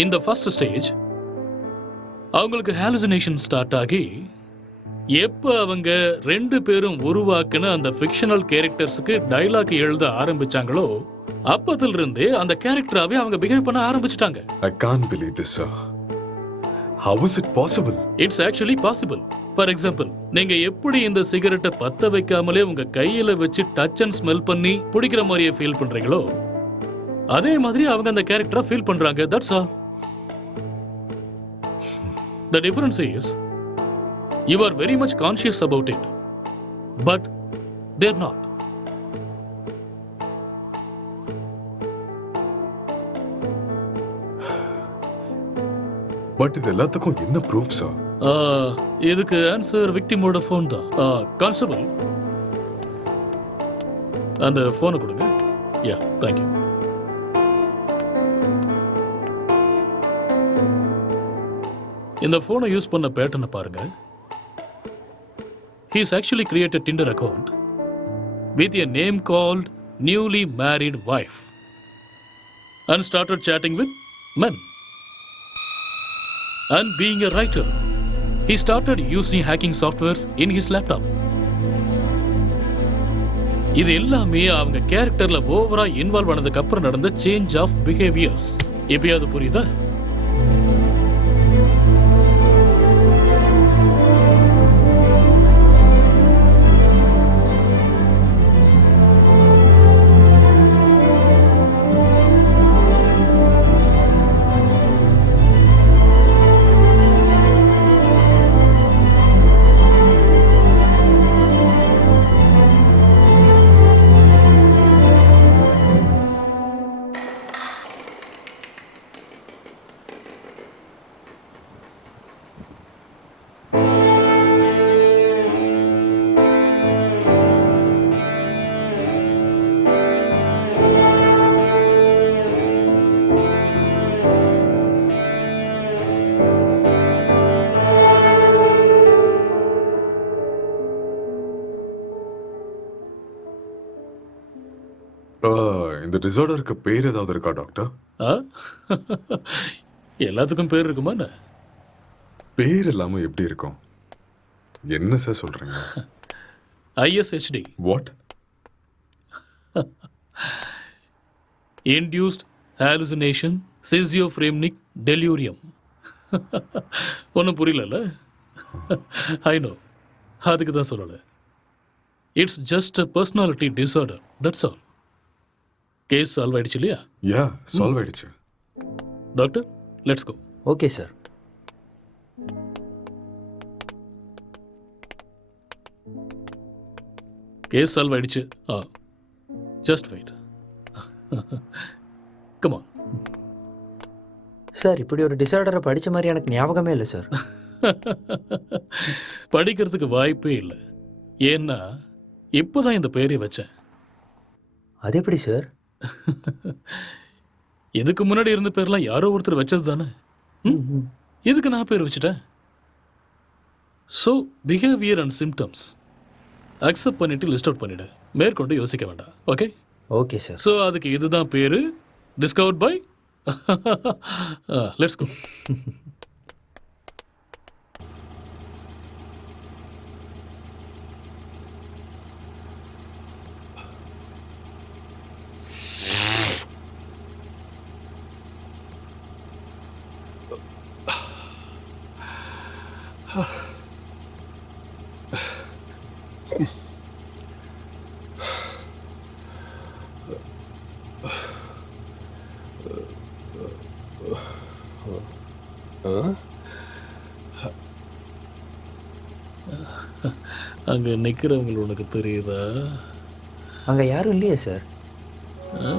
இந்த ஃபர்ஸ்ட் ஸ்டேஜ் அவங்களுக்கு ஹாலுசினேஷன் ஸ்டார்ட் ஆகி எப்போ அவங்க ரெண்டு பேரும் உருவாக்குன அந்த ஃபிக்ஷனல் கேரக்டர்ஸுக்கு டைலாக் எழுத ஆரம்பிச்சாங்களோ அப்பத்துல இருந்தே அந்த கேரக்டராவே அவங்க பிஹேவ் பண்ண ஆரம்பிச்சிட்டாங்க. I can't believe this, sir. How is it possible? It's actually possible. For example, நீங்க எப்படி இந்த சிகரெட்டை பத்த வைக்காமலே உங்க கையில வச்சு டச் அண்ட் ஸ்மெல் பண்ணி பிடிக்கிற மாதிரியே ஃபீல் பண்றீங்களோ அதே மாதிரி அவங்க அந்த கேரக்டரை ஃபீல் பண்றாங்க. That's all. The difference is you are very much conscious about it, but they're not. But இது எல்லாத்துக்கும் என்ன ப்ரூஃப் சார்? இதுக்கு ஆன்சர் விக்டிமோட ஃபோன் தான். கான்ஸ்டபிள், அந்த ஃபோனை கொடுங்க. யா, தேங்க்யூ. இந்த ஃபோனை யூஸ் பண்ண பேட்டர்னை பாருங்க. He's actually created Tinder account with a name called newly married wife and started chatting with men. And being a writer, he started using hacking softwares in his laptop. இது எல்லாமே அவங்க கேரக்டர்ல ஓவரா இன்வால்வ் ஆனதுக்கு அப்புறம் நடந்த சேஞ்ச் ஆஃப் பிஹேவியர்ஸ். எப்பயாவது புரியுதா? இந்த டிசார்டருக்கு பேர் ஏதாவது இருக்கா டாக்டர்? ஆ எல்லாத்துக்கும் பேர் இருக்குமா என்ன? பேர் இல்லாம எப்படி இருக்கும்? என்ன சார் சொல்றீங்க? ISHD, what? Induced hallucination schizophrenic delirium. ஒன்றும் புரியலல்ல? ஐ நோ, அதுக்கு தான் சொல்லலை. It's just a personality disorder, that's all. Case solve ஆயிடுச்சு இல்லையா? யா, சால்வ் ஆயிடுச்சு. Doctor, let's go. Okay sir. Case solve ஆயிடுச்சு. Just wait. Come on. Sir, இப்படி ஒரு டிசார்டரை படித்த மாதிரி எனக்கு ஞாபகமே இல்லை சார். படிக்கிறதுக்கு வாய்ப்பே இல்லை. ஏன்னா இப்போதான் இந்த பெயரை வச்சேன். அது எப்படி சார்? இதுக்கு முன்னாடி இருந்த பேர்லாம் யாரோ ஒருத்தர் வச்சது தானே. இதுக்கு நான் பேர் வச்சுட்டேன். So behaviour and symptoms accept பண்ணிட்டு லிஸ்ட் அவுட் பண்ணிடு. மேற்கொண்டு யோசிக்க வேண்டாம். ஓகே? Okay sir. ஸோ அதுக்கு இதுதான் பேரு, டிஸ்கவர்ட் பை. Let's go. அங்க நிக்கிறவங்க உனக்கு தெரியுதா? அங்கே யாரும் இல்லையே சார். ஆ?